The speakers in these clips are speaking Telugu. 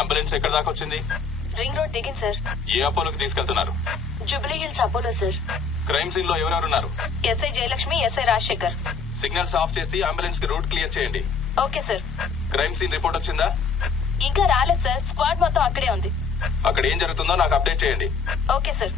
అంబులెన్స్ ఎక్కడ దాకా వచ్చింది? రింగ్ రోడ్ దిగింది సార్. ఏ అపోలోకి తీసుకెళ్తున్నారు? Jubilee Hills Apollo sir. Crime scene లో ఎవరెవరున్నారు? SI Jayalakshmi, SI Rajasekhar. Signals off చేసి అంబులెన్స్ కి రూట్ క్లియర్ చేయండి. Okay sir. Crime scene report వచ్చిందా? ఇంకా రాలేదు సార్. స్క్వాడ్ మొత్తం అక్కడే ఉంది. అక్కడ ఏం జరుగుతుందో నాకు అప్డేట్ చేయండి. Okay sir.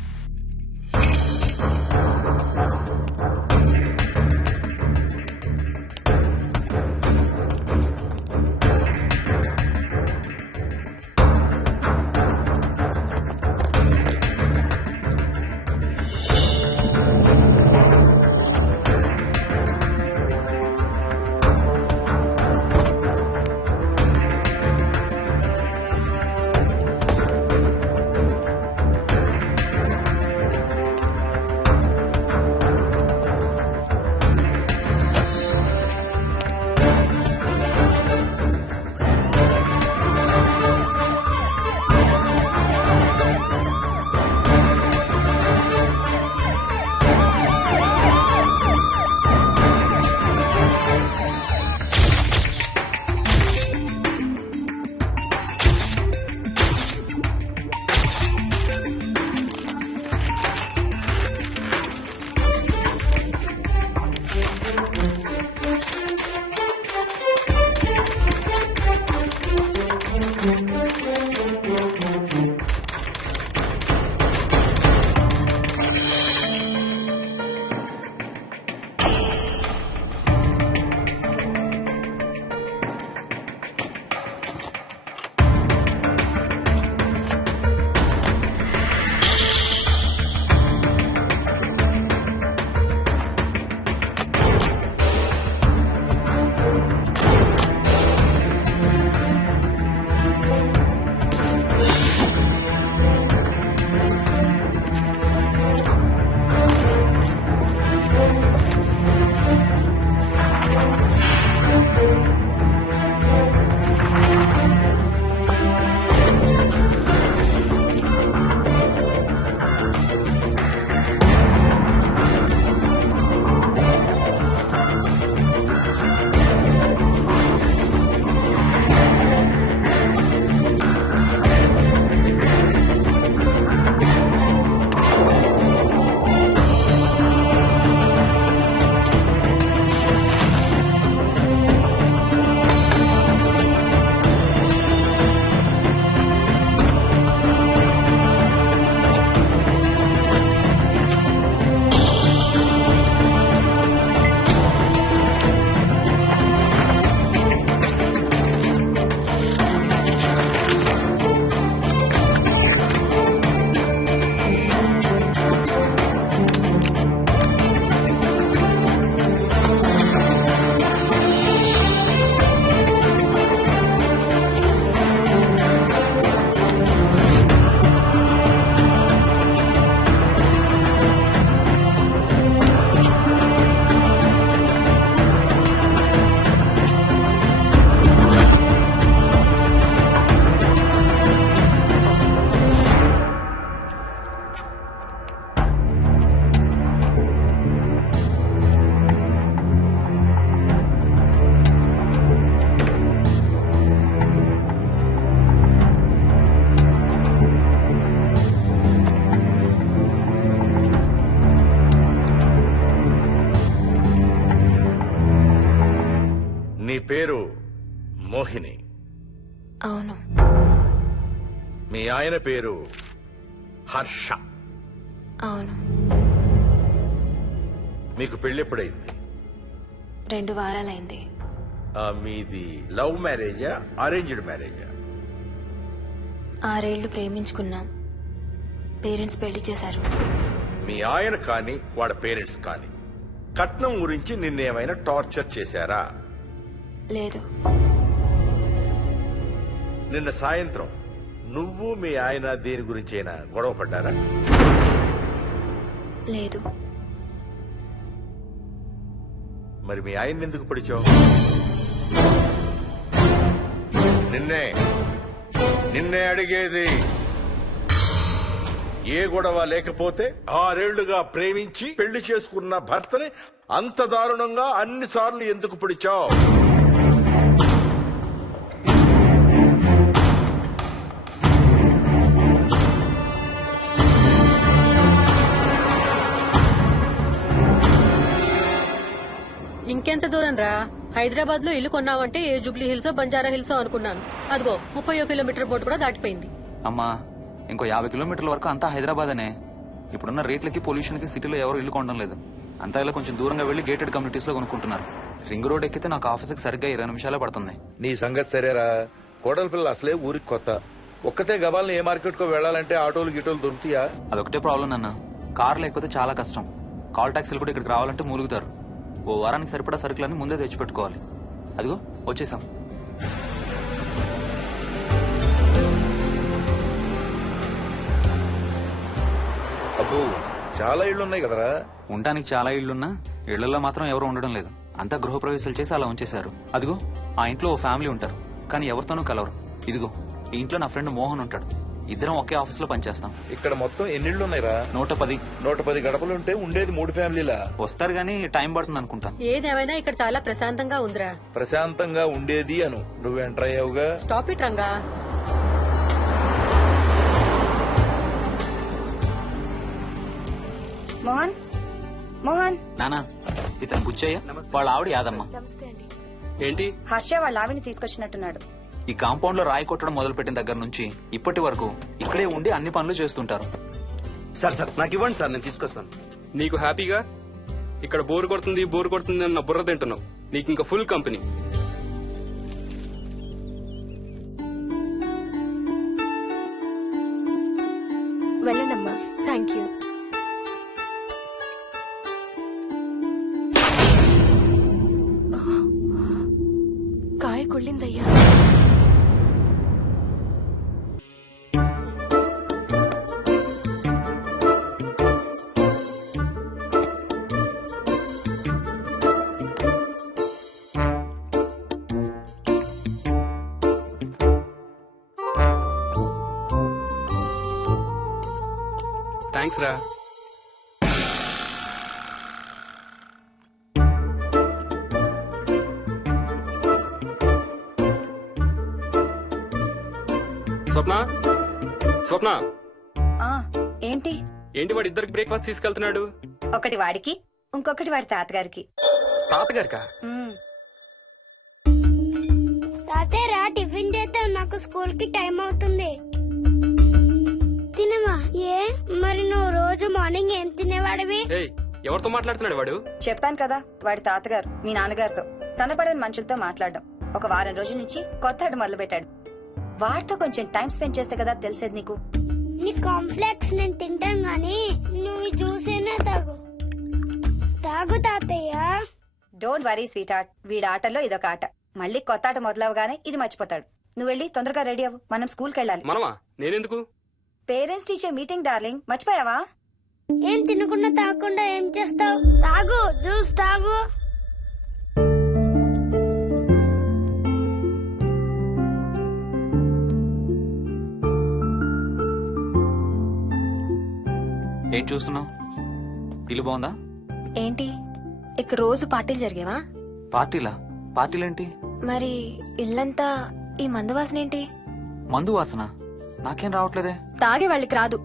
నీ పేరు మోహిని? అవును. మీ ఆయన పేరు హర్ష? అవును. మీకు పెళ్ళెప్పుడైంది? 2 వారాలైంది. మీది లవ్ మ్యారేజా అరేంజ్డ్ మ్యారేజా? 6 ఏళ్లు ప్రేమించుకున్నాం. పేరెంట్స్ పెళ్లి చేశారు. మీ ఆయన కానీ వాడి పేరెంట్స్ కానీ కట్నం గురించి నిన్నేమైనా టార్చర్ చేశారా? లేదు. నిన్న సాయంత్రం నువ్వు మీ ఆయన దేని గురించైనా గొడవ పడ్డారా? లేదు. మరి మీ ఆయన ఎందుకు పడిచావు? నిన్నే అడిగేది. ఏ గొడవ లేకపోతే 6 ఏళ్లుగా ప్రేమించి పెళ్లి చేసుకున్న భర్తని అంత దారుణంగా అన్నిసార్లు ఎందుకు పిడిచావు? దూరం రా. హైదరాబాద్ లో ఇల్లు కొన్నావంటే ఏ జూబ్లీ హిల్స్ బంజారా హిల్స్ అనుకున్నాను. అదిగో 30 కిలోమీటర్ బోర్డు కూడా దాటిపోయింది. అమ్మా ఇంకో 50 కిలోమీటర్ల వరకు అంతా హైదరాబాద్ అనే. ఇప్పుడున్న రేట్లకి పొల్యూషన్ కి సిటీలో ఎవరు ఇల్లు కొనడం లేదు. అంతా ఇలా కొంచెం దూరంగా వెళ్లి గేటెడ్ కమ్యూనిటీస్ లో కొనుక్కుంటున్నారు. రింగ్ రోడ్ ఎక్కితే నాకు ఆఫీస్కి సరిగ్గా 20 నిమిషాలే పడుతుంది. నీ సంగతి సరేరా, కోడల పిల్ల అసలే ఊరికి కొత్త. ఒక్కతే గబాల్ని ఏ మార్కెట్ కో వెళ్ళాలంటే ఆటోలు గిటోలు దొరుకుతాయా? అదొకటే ప్రాబ్లం నాన్న. కార్ లేకపోతే చాలా కష్టం. కాల్ టాక్సీలు కూడా ఇక్కడికి రావాలంటే మూలుగుతారు. ఓ వారానికి సరిపడా సరుకులన్నీ ముందే తెచ్చిపెట్టుకోవాలి. అదిగో వచ్చేసాం. అబ్బో చాలా ఇళ్ళు ఉన్నాయి కదరా. ఉండడానికి చాలా ఇళ్లున్నా ఇళ్లలో మాత్రం ఎవరు ఉండడం లేదు. అంతా గృహప్రవేశాలు చేసి అలా ఉంచేశారు. అదిగో ఆ ఇంట్లో ఓ ఫ్యామిలీ ఉంటారు, కానీ ఎవరితోనూ కలవరు. ఇదిగో ఈ ఇంట్లో నా ఫ్రెండ్ మోహన్ ఉంటాడు. ఇద్దరం ఒకే ఆఫీస్ లో పనిచేస్తాం. ఇక్కడ మొత్తం ఎన్నిళ్ళు ఉన్నాయిరా? 110. 110 గడపలుంటే ఉండేది 3 ఫ్యామిలీలా. వస్తారు గానీ టైం పడుతుంది అనుకుంటాను. ఏదేమైనా ఇక్కడ చాలా ప్రశాంతంగా ఉందిరా. ప్రశాంతంగా ఉండేది అను, నువ్వు ఎంటర్ అయ్యావుగా. Stop it Ranga. మోహన్ మోహన్ నానా ఇతను బుచ్చయ్య, వాళ్ళ ఆవిడ యాదమ్మ. ఏంటి? హర్ష వాళ్ళ ఆవిని తీసుకొచ్చినట్టున్నాడు. ఈ కాంపౌండ్ లో రాయి కొట్టడం మొదలు పెట్టిన దగ్గర నుంచి ఇప్పటి వరకు ఇక్కడే ఉండి అన్ని పనులు చేస్తుంటారు. సార్ నాకు ఇవ్వండి సార్, నేను తీసుకొస్తాను. నీకు హ్యాపీగా ఇక్కడ బోర్ కొడుతుంది అన్న బుర్ర తింటున్నావు. నీకు ఇంకా ఫుల్ కంపెనీ. వెళ్ళనమ్మా. Thank you. కాయ కుళ్ళిందయ్యా. థ్యాంక్స్ రా. స్వప్న ఆ ఏంటి ఏంటి వాడి ఇద్దరికి బ్రేక్ఫాస్ట్ తీసుకెళ్తున్నాడు? ఒకటి వాడికి, ఇంకొకటి వాడి తాతగారికి. తాతగారికా? ఉమ్, తాతయ్యరా టిఫిన్ చేద్దాం, నాకు స్కూల్ కి టైం అవుతుంది. తినమా? ఏ మరి నువ్వు రోజు మార్నింగ్ ఏం తినేవాడివి? ఏయ్, ఎవరితో మాట్లాడుతున్నాడు వాడు? చెప్పాను కదా వాడి తాతగారు మీ నాన్నగారితో కనపడని మనుషులతో మాట్లాడడం. ఒక వారం రోజుల నుంచి కొత్త ఆట మొదలు పెట్టాడు. వాడితో కొంచెం టైం స్పెండ్ చేస్తే కదా తెలిసేది నీకు. నీ కాంప్లెక్స్ నేను తింటాను గాని నువ్వు జ్యూసేనా తాగు. తాగు తాతయ్య. డోంట్ వరీ స్వీట్ ఆర్ట్, వీడి ఆటల్లో ఇదొక ఆట. మళ్ళీ కొత్త ఆట మొదలవగానే ఇది మర్చిపోతాడు. నువ్వు వెళ్ళి తొందరగా రెడీ అవ్వు, మనం స్కూల్కి వెళ్ళాలి. మనమా? నేనెందుకు? పేరెంట్స్ టీచర్ మీటింగ్ డార్లింగ్, మర్చిపోయావా? ఏం తినకుండా తాగకుండా ఏం చేస్తావు? తాగు, జ్యూస్ తాగు. ఏం చూస్తున్నావు? ఇల్లు బాగుందా? ఏంటి ఇక్కడ రోజు పార్టీలు జరిగేవా? పార్టీలా? పార్టీలేంటి? మరి ఇల్లంతా ఈ మందు వాసన ఏంటి? మందు వాసన నాకేం రావట్లేదే. తాగే వాళ్ళకి రాదు.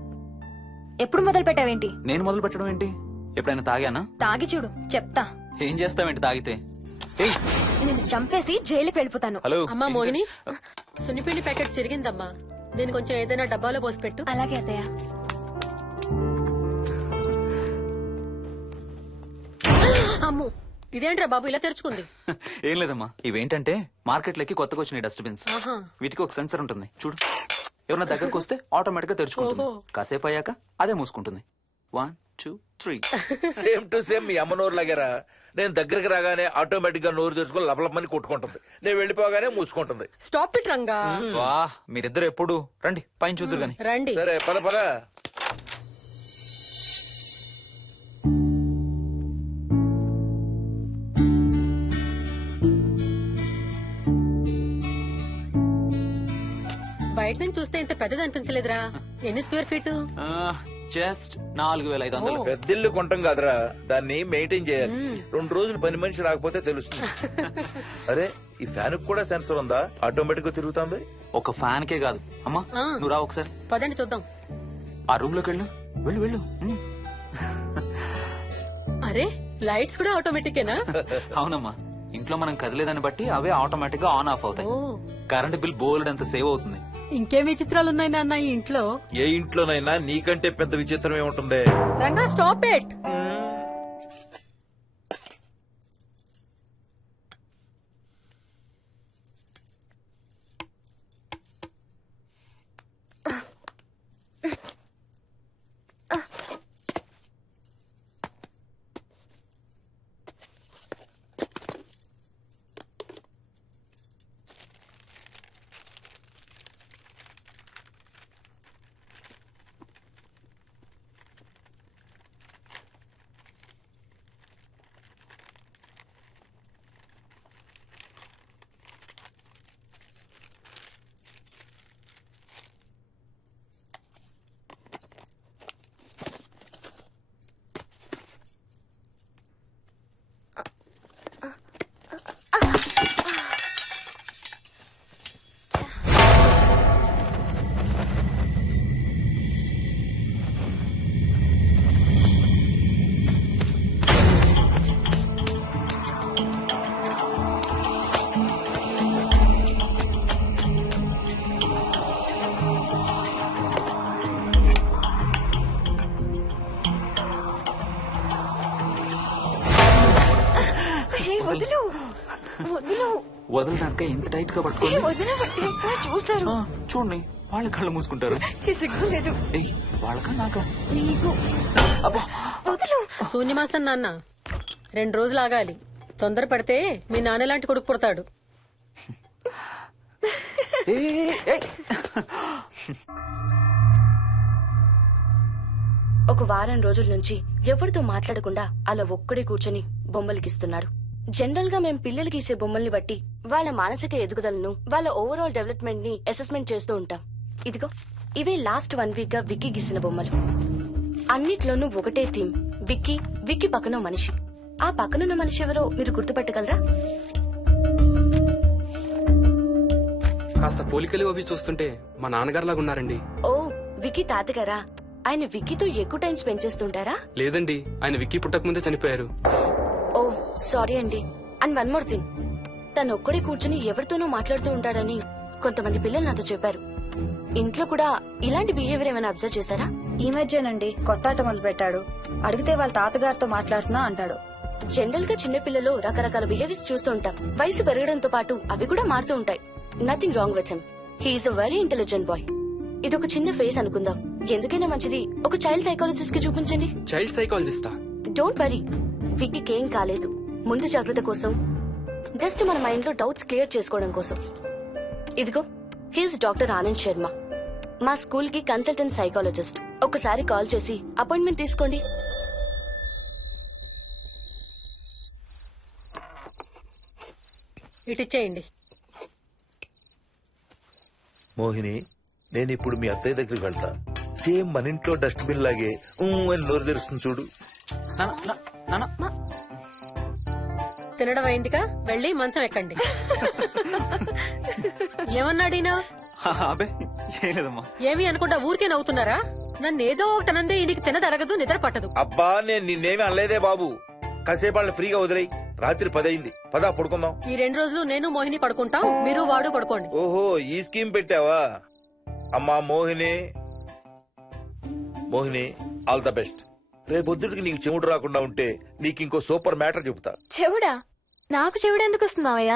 ఎప్పుడు మొదలు పెట్టావేంటి? నేను మొదలు పెట్టడం ఏంటి? ఎప్పుడైనా తాగానా? తాగి చూడు, చెప్తా. ఏం చేస్తావేంటి తాగితే? ఏయ్, నేను చంపేసి జైలుకి వెళ్ళిపోతాను. హలో. అమ్మా మోహిని, సున్నిపిండి ప్యాకెట్ చిరిగిందమ్మా. దీని కొంచెం ఏదైనా డబ్బాలో పోసి పెట్టు. అలాగే అత్తయ్య. అమ్ము, ఇదేంట్రా బాబు ఇలా తెరుచుకుంది? ఏం లేదమ్మా, ఇవేంటంటే మార్కెట్లోకి కొత్తగా వచ్చిన డస్ట్బిన్స్. ఆహా. వీటికి ఒక సెన్సర్ ఉంటుంది చూడు. ఎవరైనా దగ్గరకు వస్తే ఆటోమేటిక్ గా తెరుచుకుంటుంది. ఓహో. కాసేపు అయ్యాక అదే మూసుకుంటుంది. 1 2 3. సేమ్ టు సేమ్ మీ అమ్మ నోరు లాగారా. నేను దగ్గరికి రాగానే ఆటోమేటిక్ గా నోరు తెరుచుకొని లపలపని కొట్టుకుంటుంది. నేను వెళ్ళిపోగానే మూసుకుంటుంది. Stop it Ranga. వా, మీరిద్దరు ఎప్పుడు రండి పైన చూద్దరు గాని. రండి. సరే పద పద. బయట నుంచి చూస్తే ఇంత పెద్దది అనిపించలేదురా. ఎన్ని స్క్వేర్ ఫీట్? జస్ట్ 4500. పెద్దిల్లు కొంటాం కాదురా, దాన్ని మెయింటైన్ చేయాలి. 2 రోజులు పని మనిషి రాకపోతే తెలుస్తుంది. అరే ఈ ఫ్యాన్ కూడా సెన్సర్ ఉందా? ఆటోమేటిక్ గా తిరుగుతుంది. ఒక ఫ్యాన్ కే కాదు. అమ్మా నువ్వు రా ఒకసారి. పదండి చూద్దాం. ఆ రూమ్ లోకి వెళ్ళు. వెళ్ళు వెళ్ళు. అరే లైట్స్ కూడా ఆటోమేటికేనా? అవునమ్మా, ఇంట్లో మనం కదిలేదాన్ని బట్టి అవే ఆటోమేటిక్ గా ఆన్ ఆఫ్ అవుతాయి. ఓ కరెంట్ బిల్ బోల్డ్ అంత సేవ్ అవుతుంది. ఇంకేం విచిత్రాలు ఉన్నాయి నాన్న ఈ ఇంట్లో. ఏ ఇంట్లోనైనా నీకంటే పెద్ద విచిత్రం ఏముంటుంది? Ranga stop it. వదులు వదులు వదలడానికి ఇంత టైట్ గా పట్టుకోండి. వదిలి చూస్తారు. చూడండి, వాళ్ళ కళ్ళు మూసుకుంటారు. సిగ్గులేదు ఏయ్, వాళ్ళకా నాకా? నీకు. అబ్బా, వదులు. శూన్యమాసం నాన్న 2 రోజులు ఆగాలి. తొందర పడితే మీ నాన్న లాంటి కొడుకు పుడతాడు. ఒక వారం రోజుల నుంచి ఎవరితో మాట్లాడకుండా అలా ఒక్కడే కూర్చొని బొమ్మలు గీస్తున్నాడు. జనరల్ గా మేం పిల్లలు గీసే బొమ్మల్ని బట్టి వాళ్ళ మానసిక ఎదుగుదలను, వాళ్ళ ఓవరాల్ డెవలప్మెంట్ ని అసెస్మెంట్ చేస్తూ ఉంటాం. ఇదిగో ఇవే లాస్ట్ 1 వీక్ గా విక్కీ గీసిన బొమ్మలు. అన్నిట్లోనూ ఒకటే థీమ్, విక్కీ, విక్కీ పక్కన మనిషి. ఆ పక్కనున్న మనిషి ఎవరో మీరు గుర్తుపట్టగలరా? కాస్త పోలికలు అవి చూస్తుంటే మా నాన్నగారులాగా ఉన్నారండి. ఓ, విక్కీ తాతగారా? ఆయన విక్కీతో ఎక్కువ టైం స్పెండ్ చేస్తుంటారా? లేదండి, ఆయన విక్కీ పుట్టక ముందే చనిపోయారు. ఓ సారీ అండి. అండ్ 1 మోర్ థింగ్, తను ఒక్కడే కూర్చుని ఎవరితోనూ మాట్లాడుతూ ఉంటాడని కొంతమంది పిల్లలు నాతో చెప్పారు. ఇంట్లో కూడా ఇలాంటి బిహేవియర్ ఏమైనా అబ్జర్వ్ చేశారా? ఈ మధ్యనండి కొత్త ఆట మొదలు పెట్టాడు. అడిగితే వాళ్ళ తాతగారితో మాట్లాడుతున్నా అంటాడు. జనరల్ గా చిన్న పిల్లలు రకరకాల బిహేవియర్స్ చూస్తూ ఉంటాం. వయసు పెరగడంతో పాటు అవి కూడా మారుతూ ఉంటాయి. Nothing wrong with him. He is a very intelligent boy. ఇది ఒక చిన్న ఫేస్ అనుకుందాం. ఎందుకైనా మంచిది ఒక చైల్డ్ సైకాలజిస్ట్ కి చూపించండి. చైల్డ్ సైకాలజిస్టా? డోంట్ వరీ, విక్కీకి ఏం కాలేదు. ముందు జాగ్రత్త కోసం, జస్ట్ మన మైండ్ లో డౌట్స్ క్లియర్ చేసుకోవడం కోసం. ఇదిగో, హీస్ డాక్టర్ ఆనంద్ శర్మ, మా స్కూల్ కి కన్సల్టెంట్ సైకాలజిస్ట్. ఒకసారి కాల్ చేసి అపాయింట్మెంట్ తీసుకోండి. ఇటిచ్చేయండి. మోహిని, నేను ఇప్పుడు మీ అత్తయ్య దగ్గరికి వెళ్తా. సేమ్ మన ఇంట్లో డస్ట్బిన్ లాగే అని నోరు తెరుస్తుంది చూడు. తినడం అయిందిగా, వెళ్ళి మంచం ఎక్కండి. ఏమన్నాడీనా? అబే ఏం లేదమ్మా. ఏమి అనుకుంటా ఊరికే నవ్వుతున్నారా? నన్ను ఏదో ఒకటి అనందే ఈయనకి తినదరగదు, నిద్ర పట్టదు. అబ్బా, నేను నిన్నేమి అనలేదే బాబు. కాసేపు వాళ్ళని ఫ్రీగా వదిలేయి. రాత్రి 10 అయింది, పదా పడుకుందాం. ఈ 2 రోజులు నేను మోహిని పడుకుంటాం, మీరు వాడు పడుకోండి. ఓహో, ఈ స్కీమ్ పెట్టావా? అమ్మా Mohini, Mohini, all the best. రేపొద్దుటికి నీకు చెవుడు రాకుండా ఉంటే నీకు ఇంకో సూపర్ మ్యాటర్ చెబుతా. చెవుడా? నాకు చెవుడు ఎందుకు వస్తుంది మావయ్య?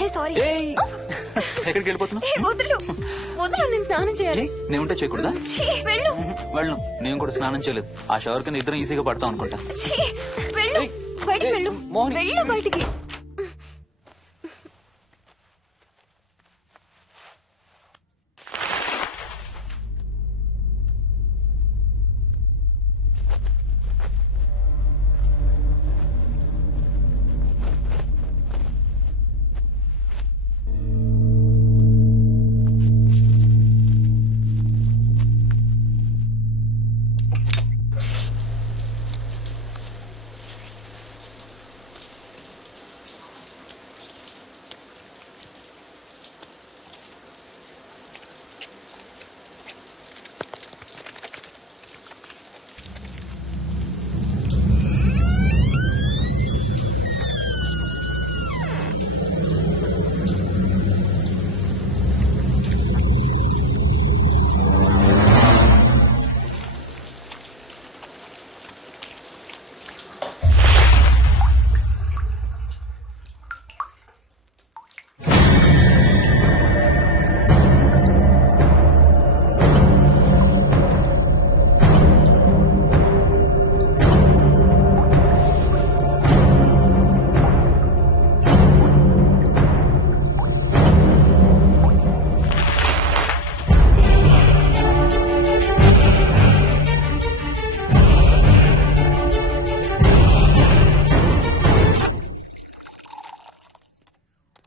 హే సారీ ఎక్కడికి వెళ్ళిపోతున్నావు? వదులు వదులు, నేను స్నానం చేయాలి. నేను ఉంటే చేయకూడదా? ఛీ, వెళ్ళు. వెళ్ళను, నేను కూడా స్నానం చేయలేదు. ఆ షవర్ కింద ఇద్దరం ఈజీగా పడతాం అనుకుంటా. ఛీ, వెళ్ళు. ఏయ్, బయటికి ఏయ్, వెళ్ళు. మోహిని. వెళ్ళు బయటికి.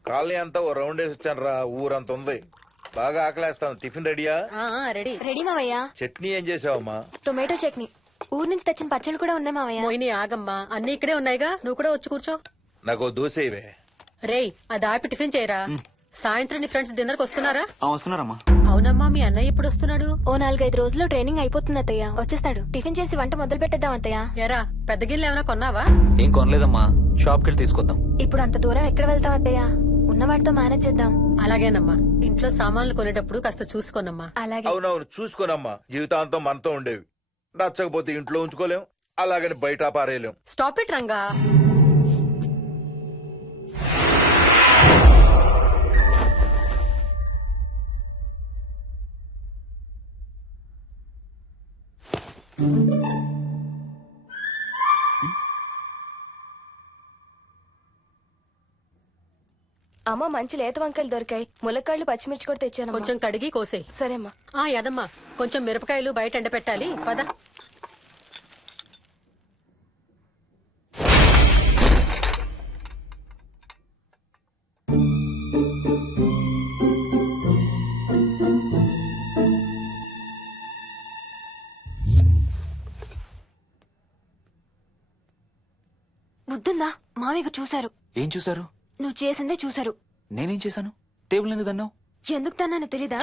కాలనీ అంతా ఓ రౌండ్ వేసి వచ్చాను రా. ఊరంత ఉంది. బాగా ఆకలేస్తాం. టిఫిన్ రెడీయా? రెడీ. రెడీ మావయ్య. చట్నీ ఏం చేసావమ్మా? టొమాటో చట్నీ. ఊరు నుంచి తెచ్చిన పచ్చళ్ళు కూడా ఉన్నాయి మావయ్య. మోయిని ఆగమ్మా, అన్ని ఇక్కడే ఉన్నాయిగా, నువ్వు కూడా వచ్చి కూర్చో. నాకు దోశ ఇవే. రేయ్, అది ఆపి టిఫిన్ చేయరా. సాయంత్రం నీ ఫ్రెండ్స్ డిన్నర్ కి వస్తున్నారా? వస్తున్నారమ్మా. అవునమ్మా, మీ అన్నయ్య ఎప్పుడు వస్తున్నాడు? ఓ 4-5 రోజుల్లో ట్రైనింగ్ అయిపోతుంది అత్తయ్య, వచ్చేస్తాడు. టిఫిన్ చేసి వంట మొదలు పెట్టేద్దాం అత్తయ్య. ఎరా, పెద్ద గిన్నెలు ఏమైనా కొన్నావా? ఏం కొనలేదమ్మా, షాప్కి వెళ్ళి తీసుకొద్దాం. ఇప్పుడు అంత దూరం ఎక్కడ వెళ్తాం అత్తయ్య? ఉన్న వాటితో మేనేజ్ చేద్దాం. అలాగేనమ్మా, ఇంట్లో సామాన్లు కొనేటప్పుడు కాస్త చూసుకోనమ్మా. అలాగే. అవునవును, చూసుకోనమ్మా. జీవితాంతం మనతో ఉండేవి. నచ్చకపోతే ఇంట్లో ఉంచుకోలేం, అలాగని బయట పారేయలేం. Stop it Ranga. అమ్మ మంచి లేత వంకాయలు దొరికాయి. ములక్కాళ్ళు పచ్చిమిర్చి కూడా తెచ్చాను. కొంచెం కడిగి కోసేయ్. సరేమ్మా. యదమ్మా, కొంచెం మిరపకాయలు బయట ఎండపెట్టాలి, పద. బుద్ధుందా? మామయ్య చూశారు. ఏం చూసారు? నువ్వు చేసిందే చూశారు. నేనేం చేశాను? టేబుల్ ఎందుకు దన్నావు? ఎందుకు తన్నాను తెలీదా?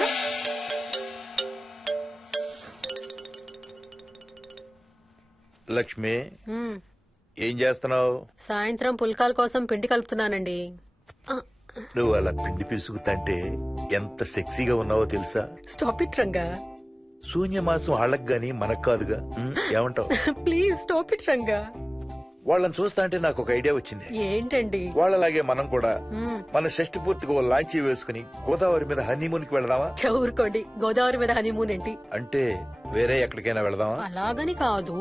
లక్ష్మి, ఏం చేస్తున్నావు? సాయంత్రం పుల్కాల కోసం పిండి కలుపుతున్నానండి. నువ్వు అలా పిండి పిసుకుతంటే ఎంత సెక్సీగా ఉన్నావో తెలుసా? Stop it Ranga. శూన్యమాసం వాళ్ళకి గాని మనకు కాదుగా. ఏమంటావు? Please stop it Ranga. వాళ్ళని చూస్తా అంటే నాకు ఒక ఐడియా వచ్చింది. ఏంటండి? వాళ్ళలాగే మనం కూడా మన షష్టి పూర్తిగా ఓ లాంచీ వేసుకుని గోదావరి మీద హనీమూన్ కి వెళదామా? ఊరుకోండి, గోదావరి మీద హనీమూన్ ఏంటి? అంటే వేరే ఎక్కడికైనా వెళదామా? అలాగని కాదు,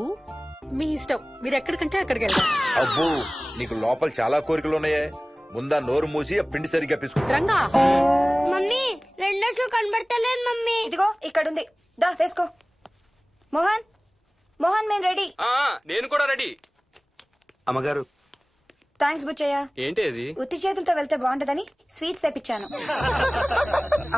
మీ ఇష్టం, మీరు ఎక్కడికంటే అక్కడికి వెళ్దాం. అబ్బో, నీకు లోపల చాలా కోరికలు ఉన్నాయే. ముందా నోరు మూసి ఆ పిండి సరిగ్గా పిసుకు. రంగా, మమ్మీ 2 విండోస్ లో కనబడతలేదు మమ్మీ. ఇదిగో ఇక్కడుంది, దా వేసుకో. మోహన్ మోహన్ మేము రెడీ. నేను కూడా రెడీ. అమ్మగారు థ్యాంక్స్ బుచ్చయ్య. ఏంటి అది? ఉత్తి చేతులతో వెళ్తే బాగుంటదని స్వీట్స్ తెప్పించాను.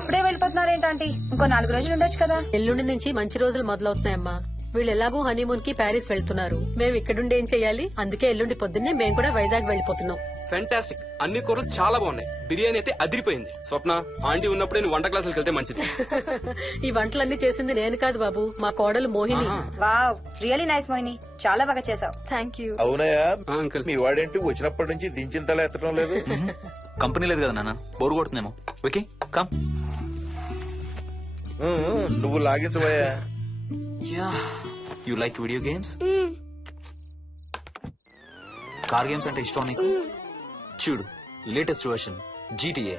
అప్పుడే వెళ్ళిపోతున్నారేంటంటీ? ఇంకో 4 రోజులు ఉండొచ్చు కదా. ఎల్లుండి నుంచి మంచి రోజులు మొదలవుతున్నాయమ్మా. వీళ్ళు ఎలాగూ హనీమూన్ కి ప్యారిస్ వెళ్తున్నారు. మేము ఇక్కడుండి ఏం చెయ్యాలి? అందుకే ఎల్లుండి పొద్దున్నే మేము కూడా వైజాగ్ వెళ్ళిపోతున్నాం. ఫెంటాస్టిక్. అన్ని కూరలు చాలా బాగున్నాయి. బిర్యానీ అయితే అదిరిపోయింది. స్వప్న, ఆంటీ ఉన్నప్పుడే నువ్వు వంట క్లాసులకు వెళ్తే మంచిది. ఈ వంటలన్నీ చేసింది నేను కాదు బాబు, మా కోడలు Mohini. Wow, really nice Mohini, చాలా బాగా చేసావు. Thank you. అవునయ్యా, అంకుల్. మీ వాడేంటి వచ్చినప్పటి నుంచి దించిన తల ఎత్తడం లేదు? కంపెనీ లేదు కదా నాన్న, బోరు కొడుతుందేమో. Vicky come. నువ్వు లాగించబోయా? You like video games? Car games అంటే ఇష్టం నీకు? చూడు, లేటెస్ట్ వర్షన్ GTA.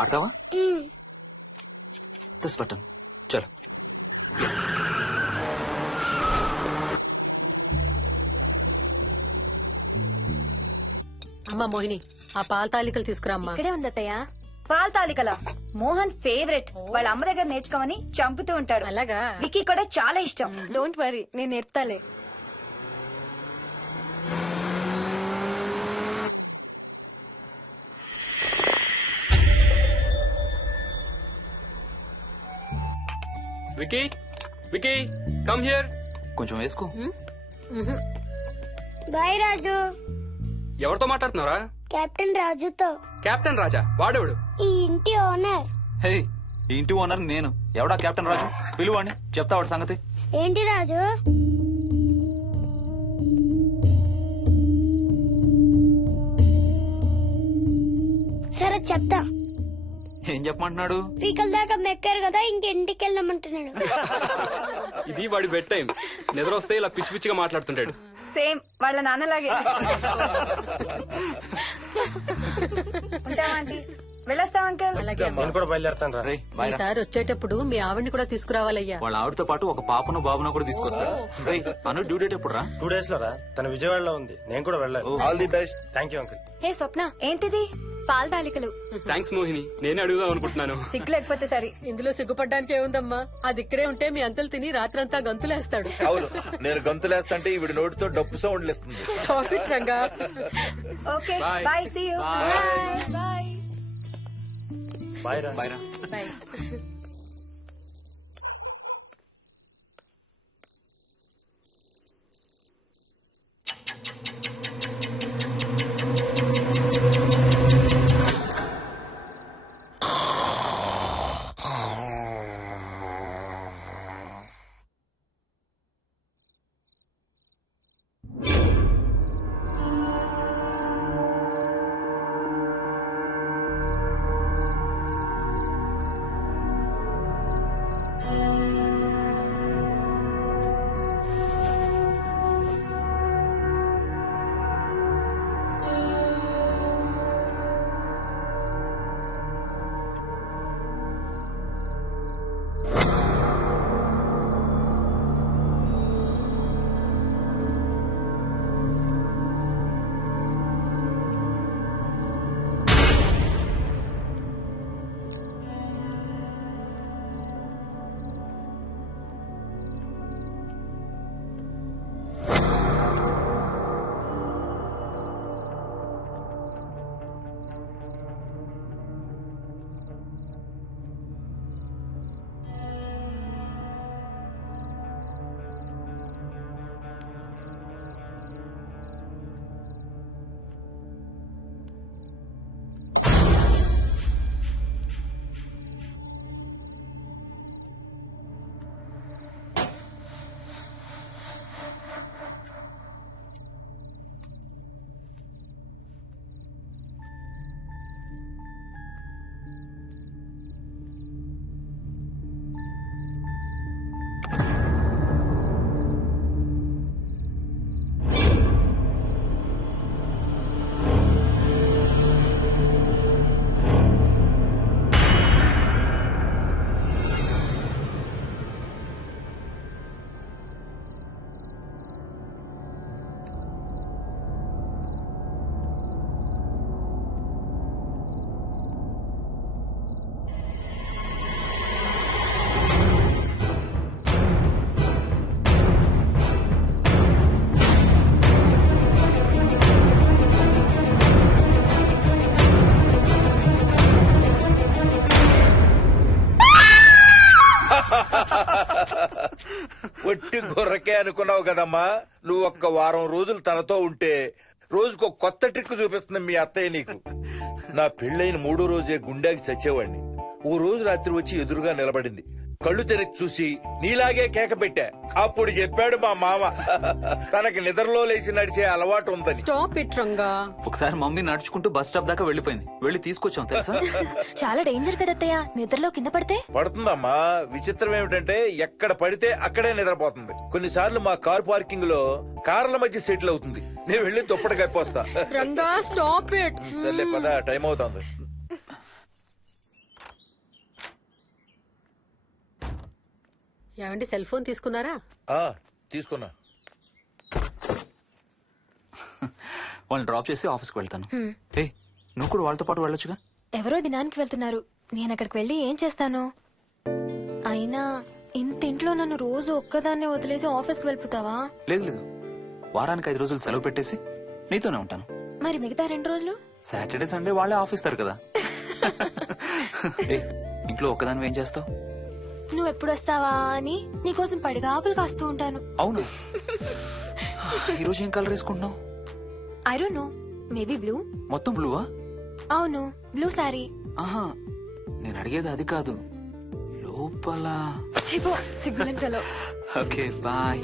ఆడతావా? This button. చలో. అమ్మా మోహిని, ఆ పాల తాలికలు తీసుకురామ్మా. ఇక్కడే ఉంది అత్తయ్య. పాల్ తాలికల మోహన్ ఫేవరెట్. వాళ్ళ అమ్మ దగ్గర నేర్చుకోమని చంపుతూ ఉంటాడు. అలాగా? విక్కీ కూడా చాలా ఇష్టం. డోంట్ వరీ, నేను నేర్పుతాలే. Vicky, Vicky, come here. కొంచెం వేసుకో. బాయ్ రాజు. ఎవరితో మాట్లాడుతున్నారా? కెప్టెన్ రాజుతో. కెప్టెన్ రాజా? వాడేవాడు? ఈ ఇంటి ఓనర్. హే, ఈ ఇంటి ఓనర్ నేను. ఎవడా కెప్టెన్ రాజు? పిలువాడిని, చెప్తా వాడి సంగతి. ఏంటి రాజు? సరే చెప్తా. ఏం చెప్పమంటున్నాడు? పీకల దాకా మెక్కారు కదా, ఇంటికి వెళ్ళమంటున్నాడు. ఇది వాడి బెడ్ టైం. నిద్ర వస్తే ఇలా పిచ్చి పిచ్చిగా మాట్లాడుతుంటాడు. సేమ్ వాళ్ళ నాన్నలాగే. ఉంటావా ఆంటీ? వెళ్ళొస్తాం అంకల్. నేను కూడా బయలుదేరుతాను రా. రే బాయ్ రా. ఈసారి వచ్చేటప్పుడు మీ ఆవిడ్ని కూడా తీసుకురావాలయ్యా. వాళ్ళ ఆవిడతో పాటు ఒక పాపను బాబును కూడా తీసుకొస్తాడు. రేయ్, అను డ్యూ డేట్ ఎప్పుడు రా? 2 days లో రా. తను విజయవాడలో ఉంది, నేను కూడా వెళ్ళాలి. All the best. Thank you uncle. Hey Swapna, ఏంటిది? పాల తాలికలు. థ్యాంక్స్ మోహిని, నేనే అడుగుదాం అనుకుంటున్నాను. సిగ్గు లేకపోతే సరే. ఇందులో సిగ్గుపడ్డానికి ఏముందంమ్మా? అది ఇక్కడే ఉంటే మీ అంకుల్ తిని రాత్రంతా గంతులేస్తాడు. అవును, నేను గంతులేస్తంటే ఈవిడ నోటితో డప్పు సౌండ్లు ఇస్తుంది. Stop it, Ranga. Okay Bye. Bye, see you. Bye. Bye రా. బాయ్ రా. Bye. ఒట్టి గొర్రకే అనుకున్నావు కదమ్మా. నువ్వు ఒక్క వారం రోజులు తనతో ఉంటే రోజుకో కొత్త ట్రిక్ చూపిస్తుంది మీ అత్తయ్య నీకు. నా పెళ్ళైన 3వ రోజే గుండెకి చచ్చేవాడిని. ఓ రోజు రాత్రి వచ్చి ఎదురుగా నిలబడింది. కళ్ళు తెరిచి చూసి నీలాగే కేక పెట్టా. అప్పుడు చెప్పాడు మా మామ తనకి నిద్రలో లేచి నడిచే అలవాటు ఉందని. Stop it Ranga. ఒకసారి మమ్మీ నడుచుకుంటూ బస్ స్టాప్ దాకా వెళ్ళిపోయింది. వెళ్ళి తీసుకొచ్చాం తెలుసా. చాలా డేంజర్ కదా అత్తయ్య, నిద్రలో కింద పడితే. పడుతుందమ్మా. విచిత్రం ఏమిటంటే ఎక్కడ పడితే అక్కడే నిద్రపోతుంది. కొన్నిసార్లు మా కార్ పార్కింగ్ లో కార్ల మధ్య సెటిల్ అవుతుంది. నేను వెళ్ళి దుప్పటి కప్పొస్తా. Ranga stop it. సర్లే పద, టైం అవుతుంది. ఏమండి సెల్ ఫోన్ తీసుకున్నారా? తీసుకున్నా. వాళ్ళని డ్రాప్ చేసి ఆఫీస్కి వెళ్తాను. ఏ నువ్వు కూడా వాళ్ళతో పాటు వెళ్ళొచ్చుగా. ఎవరో దినానికి వెళ్తున్నారు, నేను అక్కడికి వెళ్ళి ఏం చేస్తాను? అయినా ఇంత ఇంట్లో నన్ను రోజు ఒక్కదాన్నే వదిలేసి ఆఫీస్కి వెళ్ళిపోతావా? లేదు లేదు, వారానికి 5 రోజులు సెలవు పెట్టేసి నీతోనే ఉంటాను. మరి మిగతా 2 రోజులు? సాటర్డే సండే వాళ్ళే ఆఫీస్ తారు కదా. ఏ ఇంట్లో ఒక్కదాని ఏం చేస్తావు? నువ్వు ఎప్పుడు వస్తావా అని నీకోసం పడిగాపులు కాస్తూ ఉంటాను. అవును. ఈరోజు ఏం కలర్ వేసుకుంటున్నావు? I don't know, maybe blue. మొత్తం బ్లూవా? అవును, బ్లూ సారీ. ఆహా, నేను అడిగేది అది కాదు, లోపల. సిగ్గులేని ఫెలో. Okay bye.